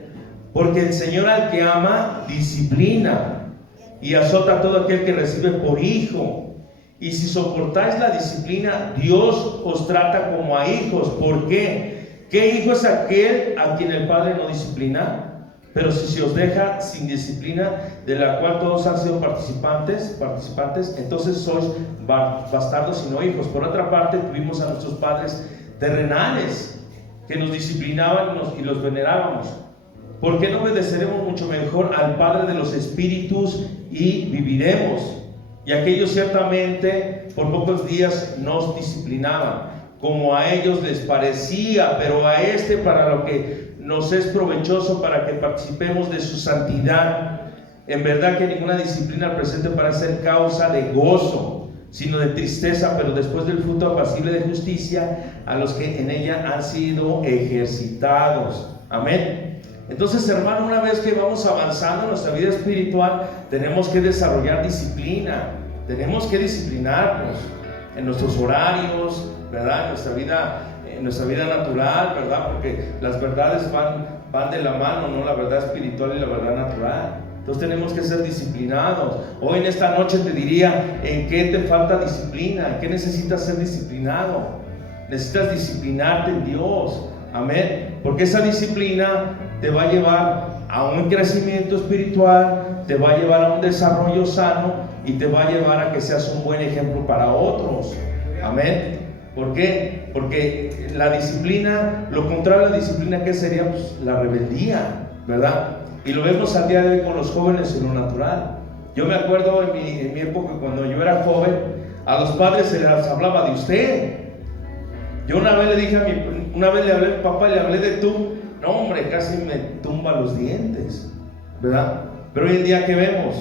Porque el Señor al que ama, disciplina y azota a todo aquel que recibe por hijo. Y si soportáis la disciplina, Dios os trata como a hijos. ¿Por qué? ¿Qué hijo es aquel a quien el Padre no disciplina? Pero si se os deja sin disciplina, de la cual todos han sido participantes, entonces sois bastardos y no hijos. Por otra parte, tuvimos a nuestros padres terrenales que nos disciplinaban y los venerábamos. ¿Por qué no obedeceremos mucho mejor al Padre de los Espíritus y viviremos? Y aquellos ciertamente por pocos días nos disciplinaban, como a ellos les parecía, pero a este para lo que nos es provechoso, para que participemos de su santidad. En verdad que ninguna disciplina al presente parece ser causa de gozo, sino de tristeza, pero después del fruto apacible de justicia a los que en ella han sido ejercitados. Amén. Entonces, hermano, una vez que vamos avanzando en nuestra vida espiritual, tenemos que desarrollar disciplina, tenemos que disciplinarnos en nuestros horarios, ¿verdad? En nuestra vida natural, ¿verdad? Porque las verdades van de la mano, ¿no? La verdad espiritual y la verdad natural. Entonces tenemos que ser disciplinados. Hoy en esta noche te diría, ¿en qué te falta disciplina? ¿En qué necesitas ser disciplinado? Necesitas disciplinarte en Dios. Amén. Porque esa disciplina te va a llevar a un crecimiento espiritual, te va a llevar a un desarrollo sano y te va a llevar a que seas un buen ejemplo para otros. Amén. ¿Por qué? Porque la disciplina, lo contrario a la disciplina, ¿qué sería? Pues la rebeldía, ¿verdad? Y lo vemos al día de hoy con los jóvenes en lo natural. Yo me acuerdo en mi época, cuando yo era joven, a los padres se les hablaba de usted. Yo una vez le hablé a mi papá y le hablé de tú. No, hombre, casi me tumba los dientes, ¿verdad? Pero hoy en día, ¿qué vemos?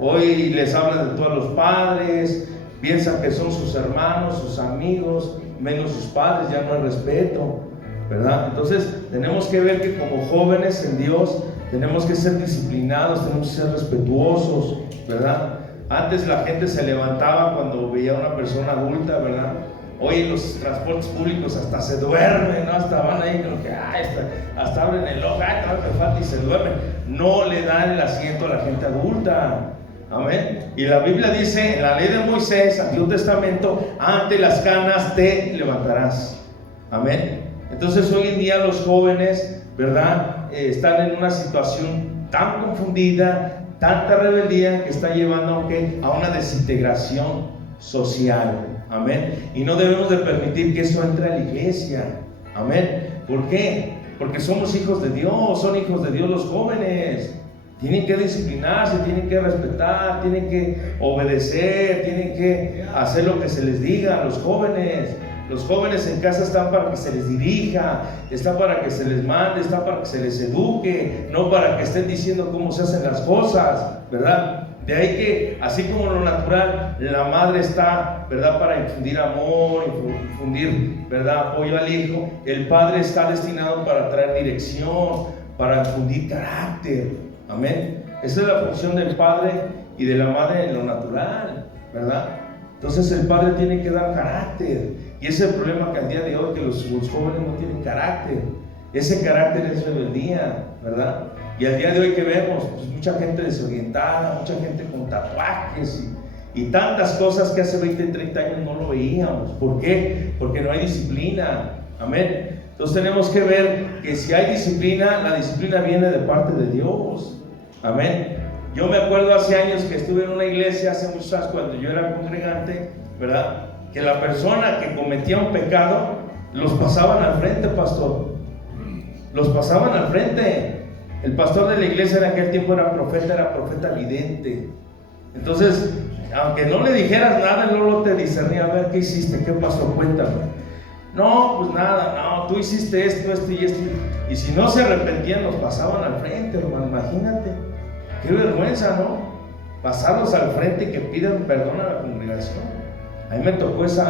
Hoy les hablan de tú a los padres, piensan que son sus hermanos, sus amigos, menos sus padres, ya no hay respeto, ¿verdad? Entonces tenemos que ver que como jóvenes en Dios tenemos que ser disciplinados, tenemos que ser respetuosos, ¿verdad? Antes la gente se levantaba cuando veía a una persona adulta, ¿verdad? Hoy en los transportes públicos hasta se duermen, ¿no? Hasta van ahí como que, hasta abren el ojo, todo me falta y se duermen. No le dan el asiento a la gente adulta. Amén. Y la Biblia dice en la ley de Moisés, Antiguo Testamento, ante las canas te levantarás. Amén. Entonces hoy en día los jóvenes, ¿verdad? Están en una situación tan confundida, tanta rebeldía, que está llevando a una desintegración social. Amén. Y no debemos de permitir que eso entre a la iglesia. Amén. ¿Por qué? Porque somos hijos de Dios, son hijos de Dios los jóvenes. Tienen que disciplinarse, tienen que respetar, tienen que obedecer, tienen que hacer lo que se les diga a los jóvenes. Los jóvenes en casa están para que se les dirija, están para que se les mande, están para que se les eduque, no para que estén diciendo cómo se hacen las cosas, ¿verdad? De ahí que, así como lo natural, la madre está, ¿verdad?, para infundir amor, infundir, ¿verdad?, apoyo al hijo. El padre está destinado para traer dirección, para infundir carácter. Amén. Esa es la función del padre y de la madre en lo natural, ¿verdad? Entonces el padre tiene que dar carácter. Y ese es el problema que al día de hoy, que los jóvenes no tienen carácter. Ese carácter es rebeldía, ¿verdad? Y al día de hoy, que vemos, pues mucha gente desorientada, mucha gente con tatuajes y tantas cosas que hace 20, 30 años no lo veíamos. ¿Por qué? Porque no hay disciplina. Amén. Entonces tenemos que ver que si hay disciplina, la disciplina viene de parte de Dios. Amén. Yo me acuerdo hace años que estuve en una iglesia, hace muchos años, cuando yo era congregante, ¿verdad? Que la persona que cometía un pecado, los pasaban al frente, pastor. Los pasaban al frente. El pastor de la iglesia en aquel tiempo era profeta vidente. Entonces, aunque no le dijeras nada, él luego te discernía, a ver, ¿qué hiciste? ¿Qué pasó? Cuéntame. No, pues nada, no, tú hiciste esto y esto. Y si no se arrepentían, los pasaban al frente, hermano, imagínate. Qué vergüenza, ¿no? Pasarlos al frente y que pidan perdón a la congregación. A mí me tocó ese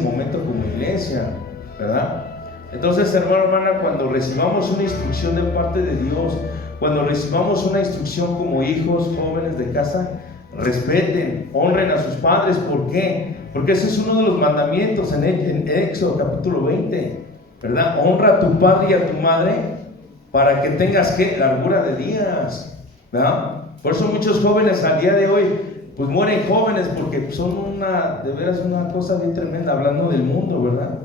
momento como iglesia, ¿verdad? Entonces, hermano, hermana, cuando recibamos una instrucción de parte de Dios, cuando recibamos una instrucción como hijos, jóvenes de casa, respeten, honren a sus padres. ¿Por qué? Porque ese es uno de los mandamientos en Éxodo capítulo 20, ¿verdad? Honra a tu padre y a tu madre para que tengas, ¿qué? Largura de días, ¿verdad? Por eso muchos jóvenes al día de hoy pues mueren jóvenes, porque son de veras una cosa bien tremenda, hablando del mundo, ¿verdad?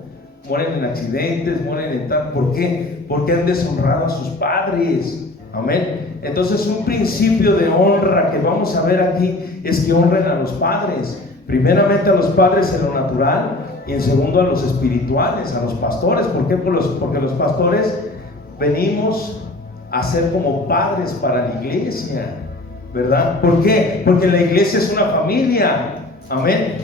Mueren en accidentes, mueren en tal. ¿Por qué? Porque han deshonrado a sus padres. Amén. Entonces, un principio de honra que vamos a ver aquí es que honren a los padres. Primeramente a los padres en lo natural, y en segundo a los espirituales, a los pastores. ¿Por qué? Porque los pastores venimos a ser como padres para la iglesia, ¿verdad? ¿Por qué? Porque la iglesia es una familia. Amén.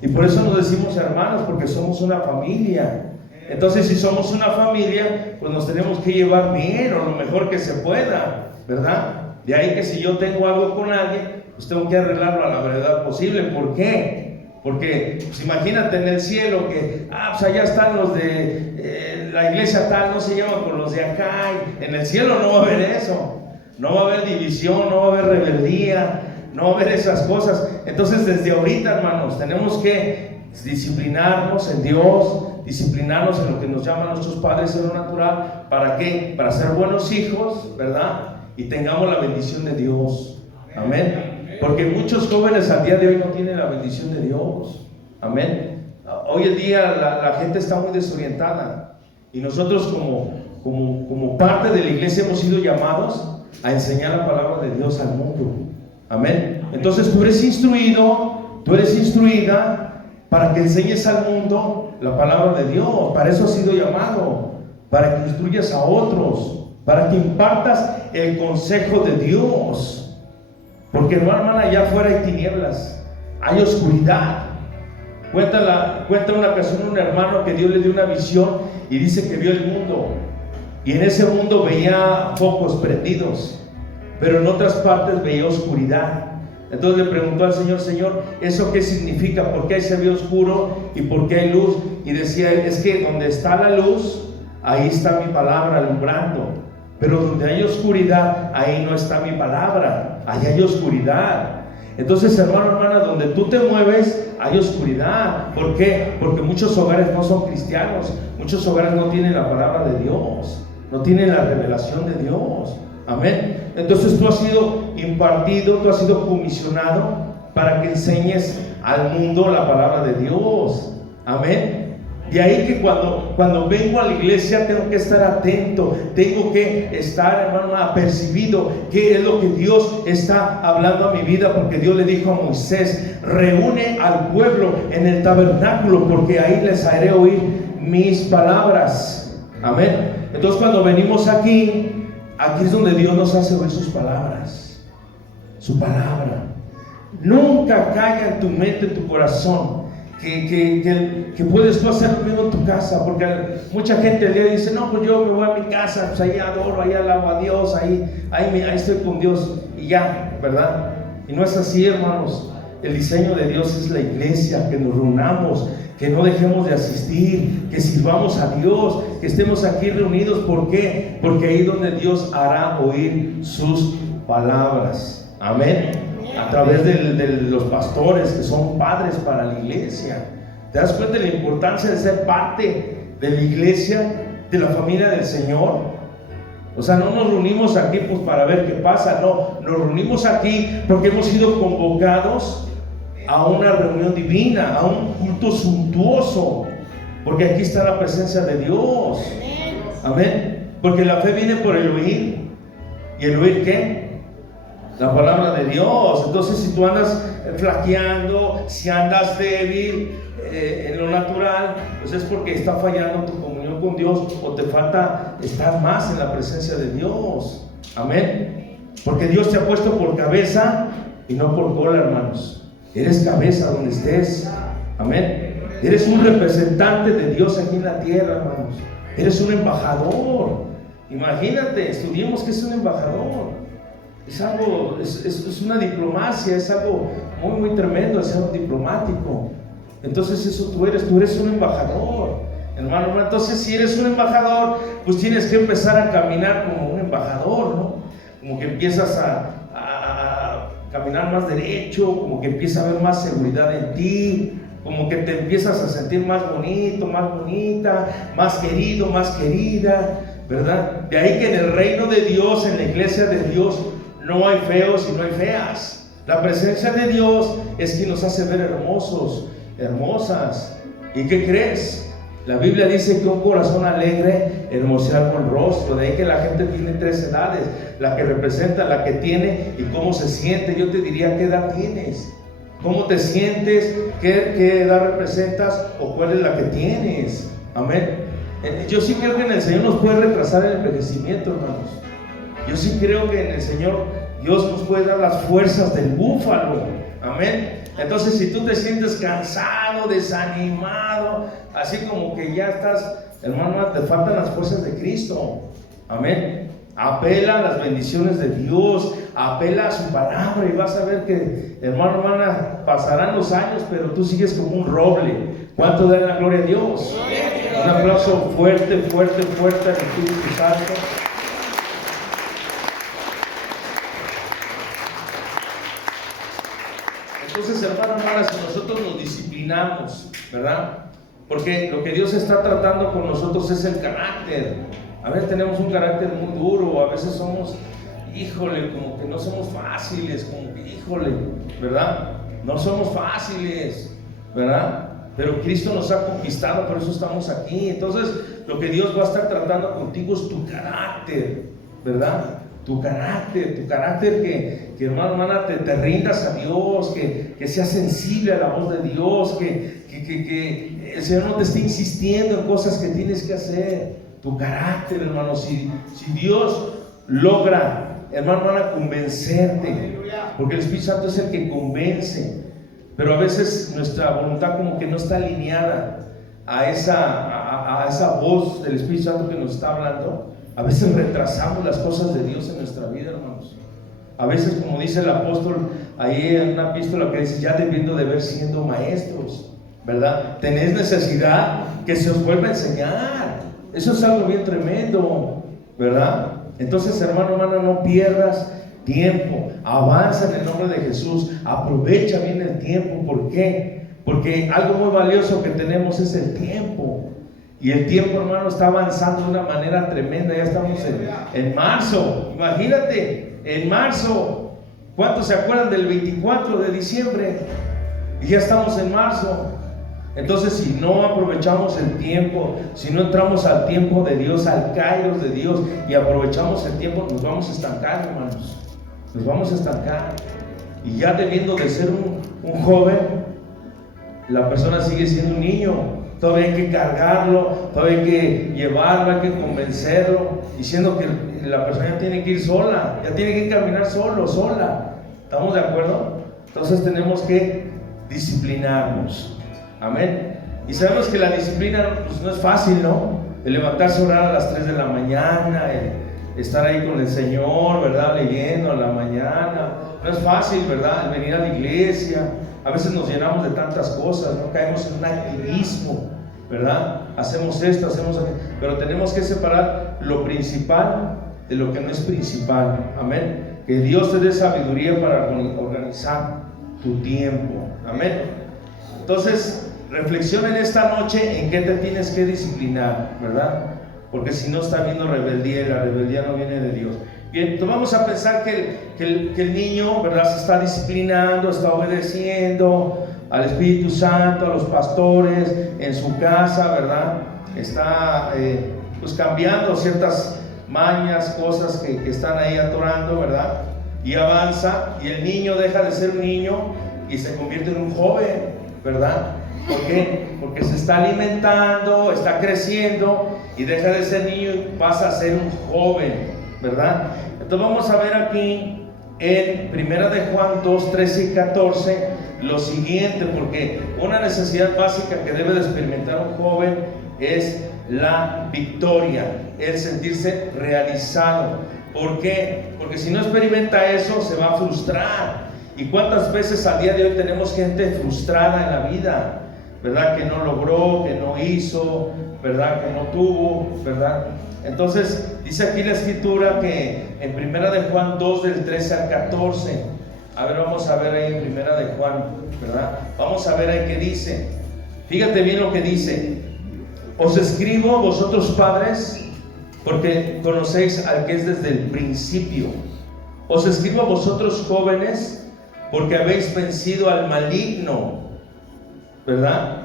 Y por eso nos decimos hermanos, porque somos una familia. Entonces, si somos una familia, pues nos tenemos que llevar bien, o lo mejor que se pueda, ¿verdad? De ahí que si yo tengo algo con alguien, pues tengo que arreglarlo a la brevedad posible. ¿Por qué? Porque, pues imagínate en el cielo que, pues allá están los de la iglesia tal, no se llevan con los de acá. Y en el cielo no va a haber eso. No va a haber división, no va a haber rebeldía, no va a haber esas cosas. Entonces, desde ahorita, hermanos, tenemos que disciplinarnos en Dios, disciplinarnos en lo que nos llaman nuestros padres en lo natural. ¿Para qué? Para ser buenos hijos, ¿verdad? Y tengamos la bendición de Dios. Amén. Porque muchos jóvenes al día de hoy no tienen la bendición de Dios. Amén. Hoy en día la gente está muy desorientada. Y nosotros como parte de la iglesia hemos sido llamados a enseñar la palabra de Dios al mundo. Amén. Entonces tú eres instruido, tú eres instruida para que enseñes al mundo la palabra de Dios. Para eso has sido llamado, para que instruyas a otros, para que impartas el consejo de Dios. Porque hermana, allá afuera hay tinieblas, hay oscuridad. Cuenta una ocasión un hermano que Dios le dio una visión y dice que vio el mundo, y en ese mundo veía focos prendidos, pero en otras partes veía oscuridad. Entonces le preguntó al Señor: Señor, ¿eso qué significa? ¿Por qué ahí se ve oscuro y por qué hay luz? Y decía él: es que donde está la luz, ahí está mi palabra alumbrando, pero donde hay oscuridad, ahí no está mi palabra, ahí hay oscuridad. Entonces, hermano, hermana, donde tú te mueves, hay oscuridad. ¿Por qué? Porque muchos hogares no son cristianos, muchos hogares no tienen la palabra de Dios, no tienen la revelación de Dios. Amén. Entonces tú has sido impartido, tú has sido comisionado para que enseñes al mundo la palabra de Dios. Amén. De ahí que cuando vengo a la iglesia tengo que estar atento, tengo que estar, hermano, apercibido qué es lo que Dios está hablando a mi vida, porque Dios le dijo a Moisés: reúne al pueblo en el tabernáculo, porque ahí les haré oír mis palabras. Amén. Entonces cuando venimos aquí es donde Dios nos hace oír sus palabras, su palabra. Nunca caiga en tu mente, en tu corazón, que puedes tú hacer lo mismo en tu casa, porque mucha gente le dice: no, pues yo me voy a mi casa, pues ahí adoro, ahí alabo a Dios, ahí estoy con Dios y ya, ¿verdad? Y no es así, hermanos. El diseño de Dios es la iglesia, que nos reunamos, que no dejemos de asistir, que sirvamos a Dios, que estemos aquí reunidos. ¿Por qué? Porque ahí es donde Dios hará oír sus palabras. Amén. A través de los pastores, que son padres para la iglesia. ¿Te das cuenta de la importancia de ser parte de la iglesia, de la familia del Señor? O sea, no nos reunimos aquí pues para ver qué pasa, no, nos reunimos aquí porque hemos sido convocados a una reunión divina, a un culto suntuoso, porque aquí está la presencia de Dios. Amén. Porque la fe viene por el oír. ¿Y el oír qué? La palabra de Dios. Entonces, si tú andas flaqueando, si andas débil en lo natural, pues es porque está fallando tu comunión con Dios, o te falta estar más en la presencia de Dios. Amén. Porque Dios te ha puesto por cabeza y no por cola, hermanos. Eres cabeza donde estés. Amén. Eres un representante de Dios aquí en la tierra, hermanos. Eres un embajador. Imagínate, estudiemos qué es un embajador. Es algo, es una diplomacia, es algo muy, muy tremendo, es algo diplomático. Entonces eso tú eres un embajador, hermano. Entonces si eres un embajador, pues tienes que empezar a caminar como un embajador, ¿no? Como que empiezas a caminar más derecho, como que empieza a haber más seguridad en ti, como que te empiezas a sentir más bonito, más bonita, más querido, más querida, ¿verdad? De ahí que en el reino de Dios, en la iglesia de Dios, no hay feos y no hay feas. La presencia de Dios es quien nos hace ver hermosos, hermosas. ¿Y qué crees? La Biblia dice que un corazón alegre hermosea con el rostro. De ahí que la gente tiene 3 edades: la que representa, la que tiene y cómo se siente. Yo te diría, ¿qué edad tienes? ¿Cómo te sientes? ¿Qué edad representas? ¿O cuál es la que tienes? Amén. Yo sí creo que en el Señor nos puede retrasar el envejecimiento, hermanos. Yo sí creo que en el Señor Dios nos puede dar las fuerzas del búfalo. Amén. Entonces, si tú te sientes cansado, desanimado, así como que ya estás, hermano, te faltan las fuerzas de Cristo. Amén. Apela a las bendiciones de Dios, apela a su palabra y vas a ver que, hermano, hermana, pasarán los años, pero tú sigues como un roble. ¿Cuánto da la gloria a Dios? Un aplauso fuerte, fuerte, fuerte al Espíritu Santo. Entonces, hermano, hermana, si nosotros nos disciplinamos, ¿verdad? Porque lo que Dios está tratando con nosotros es el carácter. A veces tenemos un carácter muy duro, a veces somos, híjole, como que no somos fáciles, como que, híjole, ¿verdad? No somos fáciles, ¿verdad? Pero Cristo nos ha conquistado, por eso estamos aquí. Entonces, lo que Dios va a estar tratando contigo es tu carácter, ¿verdad? Tu carácter que hermano, hermana, te rindas a Dios, que seas sensible a la voz de Dios, que el Señor no te esté insistiendo en cosas que tienes que hacer. Tu carácter, hermano, si Dios logra, hermano, hermana, convencerte, porque el Espíritu Santo es el que convence, pero a veces nuestra voluntad como que no está alineada a esa voz del Espíritu Santo que nos está hablando. A veces retrasamos las cosas de Dios en nuestra vida, hermanos. A veces, como dice el apóstol ahí en una epístola que dice, ya debiendo de ver siendo maestros, ¿verdad? Tenéis necesidad que se os vuelva a enseñar. Eso es algo bien tremendo, ¿verdad? Entonces, hermano, hermana, no pierdas tiempo. Avanza en el nombre de Jesús. Aprovecha bien el tiempo. ¿Por qué? Porque algo muy valioso que tenemos es el tiempo. Y el tiempo, hermano, está avanzando de una manera tremenda. Ya estamos en marzo. Imagínate, en marzo. ¿Cuántos se acuerdan del 24 de diciembre? Y ya estamos en marzo. Entonces, si no aprovechamos el tiempo, si no entramos al tiempo de Dios, al kairos de Dios, y aprovechamos el tiempo, nos vamos a estancar, hermanos. Nos vamos a estancar. Y ya debiendo de ser un joven, la persona sigue siendo un niño. Todavía hay que cargarlo, todavía hay que llevarlo, hay que convencerlo, diciendo que la persona ya tiene que ir sola, ya tiene que caminar solo, sola. ¿Estamos de acuerdo? Entonces tenemos que disciplinarnos. Amén. Y sabemos que la disciplina pues no es fácil, ¿no? El levantarse a orar a las 3 de la mañana, el estar ahí con el Señor, ¿verdad? Leyendo a la mañana. No es fácil, ¿verdad? El venir a la iglesia. A veces nos llenamos de tantas cosas, ¿no? Caemos en un activismo, ¿verdad? Hacemos esto, hacemos aquello. Pero tenemos que separar lo principal de lo que no es principal. Amén. Que Dios te dé sabiduría para organizar tu tiempo. Amén. Entonces, reflexiona en esta noche en qué te tienes que disciplinar, ¿verdad? porque si no está habiendo rebeldía, y la rebeldía no viene de Dios. Bien, entonces vamos a pensar que el niño, ¿verdad?, se está disciplinando, está obedeciendo al Espíritu Santo, a los pastores, en su casa, ¿verdad? Está pues cambiando ciertas mañas, cosas que están ahí atorando, ¿verdad? Y avanza, y el niño deja de ser un niño y se convierte en un joven, ¿verdad? ¿Por qué? Porque se está alimentando, está creciendo y deja de ser niño y pasa a ser un joven, ¿verdad? Entonces vamos a ver aquí en 1 de Juan 2, 13 y 14 lo siguiente, porque una necesidad básica que debe de experimentar un joven es la victoria, el sentirse realizado. ¿Por qué? Porque si no experimenta eso, se va a frustrar. ¿Y cuántas veces al día de hoy tenemos gente frustrada en la vida? ¿Verdad? Que no logró, que no hizo, ¿verdad? Que no tuvo, ¿verdad? Entonces, dice aquí la escritura que en 1 de Juan 2, del 13 al 14, a ver, vamos a ver ahí en 1 de Juan, ¿verdad? Vamos a ver ahí qué dice. Fíjate bien lo que dice. Os escribo, vosotros padres, porque conocéis al que es desde el principio. Os escribo a vosotros jóvenes, porque habéis vencido al maligno, ¿verdad?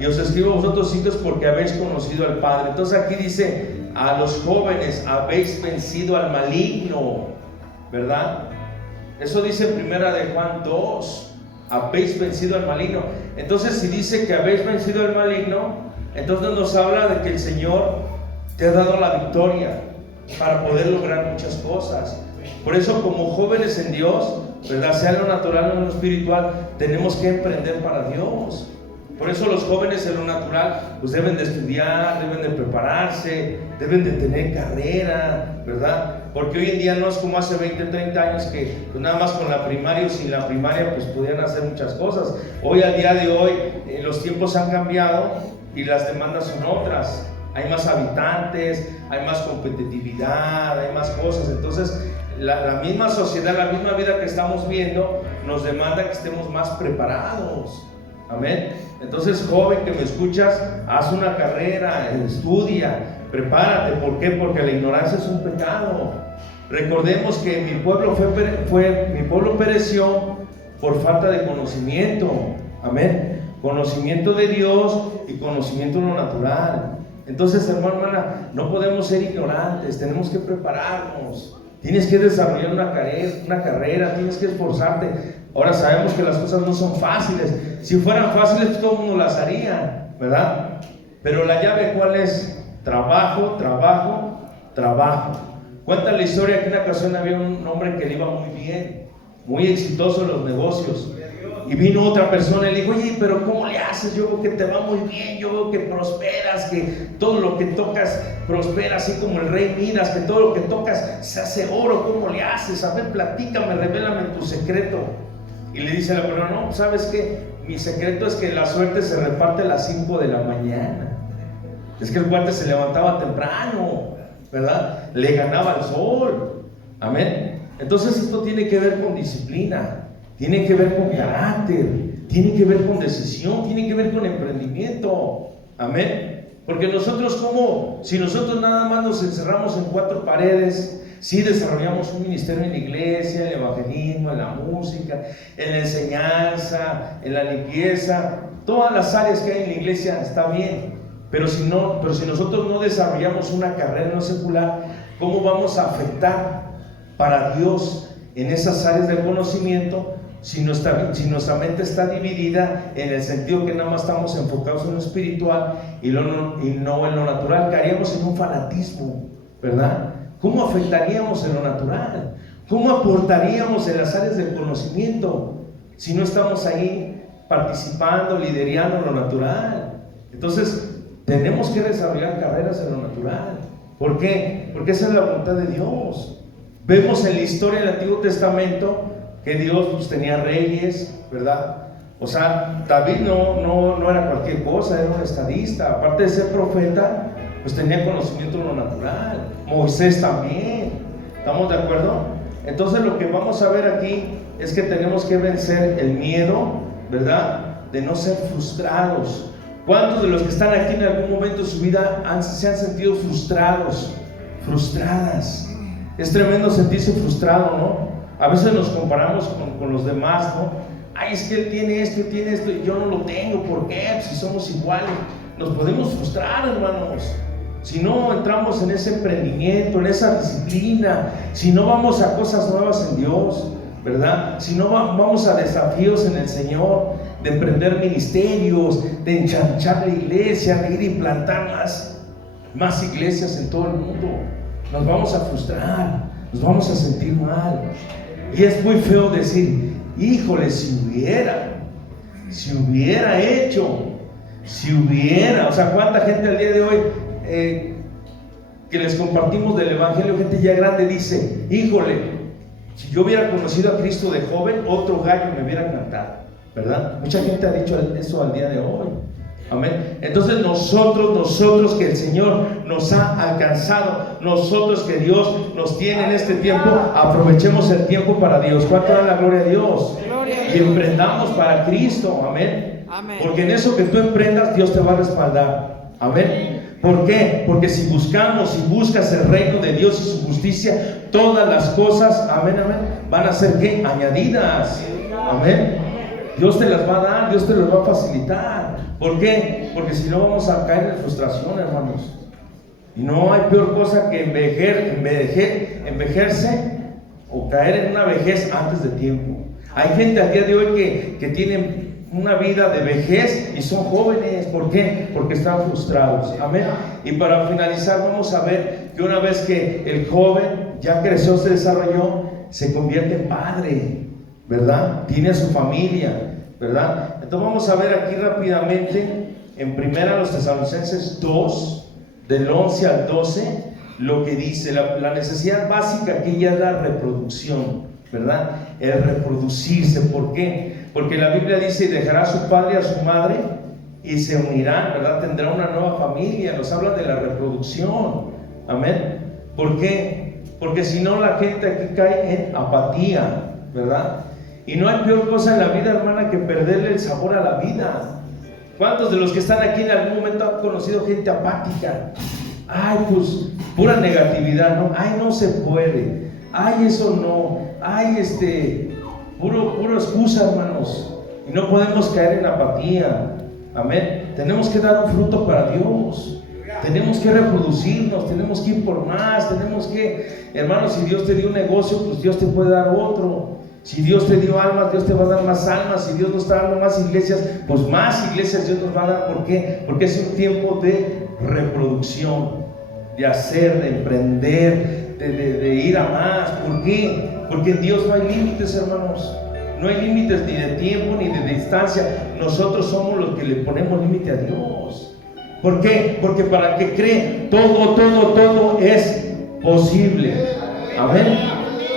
Y os escribo a vosotros hijos porque habéis conocido al Padre. Entonces aquí dice, a los jóvenes habéis vencido al maligno, ¿verdad? Eso dice en 1 de Juan 2, habéis vencido al maligno. Entonces si dice que habéis vencido al maligno, entonces nos habla de que el Señor te ha dado la victoria para poder lograr muchas cosas. Por eso, como jóvenes en Dios, ¿verdad?, sea en lo natural o en lo espiritual, tenemos que emprender para Dios. Por eso los jóvenes en lo natural pues deben de estudiar, deben de prepararse, deben de tener carrera, ¿verdad? Porque hoy en día no es como hace 20, 30 años que pues nada más con la primaria o sin la primaria pues podían hacer muchas cosas. Hoy, al día de hoy, los tiempos han cambiado y las demandas son otras. Hay más habitantes, hay más competitividad, hay más cosas. Entonces la misma sociedad, la misma vida que estamos viendo nos demanda que estemos más preparados. Amén. Entonces, joven que me escuchas, haz una carrera, estudia, prepárate. ¿Por qué? Porque la ignorancia es un pecado. Recordemos que mi pueblo pereció por falta de conocimiento. Amén. Conocimiento de Dios y conocimiento de lo natural. Entonces, hermano, hermana, no podemos ser ignorantes, tenemos que prepararnos. Tienes que desarrollar una carrera, tienes que esforzarte. Ahora sabemos que las cosas no son fáciles. Si fueran fáciles, todo el mundo las haría, ¿verdad? Pero la llave, ¿cuál es? Trabajo, trabajo, trabajo. Cuenta la historia que en una ocasión había un hombre que le iba muy bien, muy exitoso en los negocios. Y vino otra persona y le dijo, oye, pero ¿cómo le haces? Yo veo que te va muy bien, yo veo que prosperas, que todo lo que tocas prospera, así como el rey Midas, que todo lo que tocas se hace oro. ¿Cómo le haces? A ver, platícame, revélame tu secreto. Y le dice a la persona, no, ¿sabes qué? Mi secreto es que la suerte se reparte a las 5 de la mañana. Es que el cuate se levantaba temprano, ¿verdad? Le ganaba el sol. Amén. Entonces esto tiene que ver con disciplina. Tiene que ver con carácter, tiene que ver con decisión, tiene que ver con emprendimiento. Amén. Porque nosotros, como si nosotros nada más nos encerramos en 4 paredes, sí desarrollamos un ministerio en la iglesia, en el evangelismo, en la música, en la enseñanza, en la limpieza, todas las áreas que hay en la iglesia está bien. Pero si nosotros no desarrollamos una carrera no secular, ¿cómo vamos a afectar para Dios en esas áreas del conocimiento? Si nuestra mente está dividida en el sentido que nada más estamos enfocados en lo espiritual y no en lo natural, caeríamos en un fanatismo, ¿verdad? ¿Cómo afectaríamos en lo natural? ¿Cómo aportaríamos en las áreas del conocimiento si no estamos ahí participando, liderando en lo natural? Entonces, tenemos que desarrollar carreras en lo natural. ¿Por qué? Porque esa es la voluntad de Dios. Vemos en la historia del Antiguo Testamento que Dios pues tenía reyes, ¿verdad? O sea, David no era cualquier cosa, era un estadista. Aparte de ser profeta, pues tenía conocimiento de lo natural. Moisés también. ¿Estamos de acuerdo? Entonces lo que vamos a ver aquí es que tenemos que vencer el miedo, ¿verdad? De no ser frustrados. ¿Cuántos de los que están aquí en algún momento de su vida se han sentido frustrados, frustradas? Es tremendo sentirse frustrado, ¿no? A veces nos comparamos con los demás, ¿no? Ay, es que él tiene esto y yo no lo tengo. ¿Por qué? Pues si somos iguales. Nos podemos frustrar, hermanos. Si no entramos en ese emprendimiento, en esa disciplina, si no vamos a cosas nuevas en Dios, ¿verdad? Si no vamos a desafíos en el Señor, de emprender ministerios, de enchanchar la iglesia, de ir y plantar más iglesias en todo el mundo, nos vamos a frustrar, nos vamos a sentir mal. Y es muy feo decir, híjole, si hubiera hecho, o sea, cuánta gente al día de hoy que les compartimos del evangelio, gente ya grande dice, híjole, si yo hubiera conocido a Cristo de joven, otro gallo me hubiera cantado, ¿verdad? Mucha gente ha dicho eso al día de hoy. Amén. Entonces nosotros que el Señor nos ha alcanzado, nosotros que Dios nos tiene en este tiempo, aprovechemos el tiempo para Dios. ¿Cuánto da la gloria a Dios? Y emprendamos para Cristo. Amén. Porque en eso que tú emprendas, Dios te va a respaldar. Amén. ¿Por qué? Porque si buscas el reino de Dios y su justicia, todas las cosas, amén, van a ser ¿qué? Añadidas. Amén. Dios te las va a dar, Dios te las va a facilitar. ¿Por qué? Porque si no vamos a caer en frustración, hermanos. Y no hay peor cosa que envejecerse o caer en una vejez antes de tiempo. Hay gente al día de hoy que tienen una vida de vejez y son jóvenes. ¿Por qué? Porque están frustrados. Amén. Y para finalizar, vamos a ver que una vez que el joven ya creció, se desarrolló, se convierte en padre, ¿verdad? Tiene a su familia, ¿verdad? Entonces vamos a ver aquí rápidamente en 1 Tesalonicenses 2, del 11 al 12, lo que dice. La necesidad básica aquí ya es la reproducción, ¿verdad? El reproducirse. ¿Por qué? Porque la Biblia dice, dejará a su padre y a su madre y se unirán, ¿verdad? Tendrá una nueva familia. Nos habla de la reproducción. Amén. ¿Por qué? Porque si no, la gente aquí cae en apatía, ¿verdad? Y no hay peor cosa en la vida, hermana, que perderle el sabor a la vida. ¿Cuántos de los que están aquí en algún momento han conocido gente apática? Ay, pues, pura negatividad, ¿no? Ay, no se puede. Ay, eso no. Ay, puro excusa, hermanos. Y no podemos caer en apatía. Amén. Tenemos que dar un fruto para Dios. Tenemos que reproducirnos, tenemos que ir por más, tenemos que, hermanos, si Dios te dio un negocio, pues Dios te puede dar otro. Si Dios te dio almas, Dios te va a dar más almas. Si Dios nos está dando más iglesias, pues más iglesias Dios nos va a dar. ¿Por qué? Porque es un tiempo de reproducción, de hacer, de emprender, de ir a más. ¿Por qué? Porque en Dios no hay límites, hermanos. No hay límites ni de tiempo ni de distancia. Nosotros somos los que le ponemos límite a Dios. ¿Por qué? Porque para el que cree, todo es posible. Amén.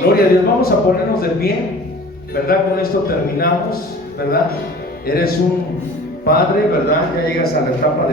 Gloria a Dios. Vamos a ponernos de pie, ¿verdad? Con esto terminamos, ¿verdad? Eres un padre, ¿verdad? Ya llegas a la etapa de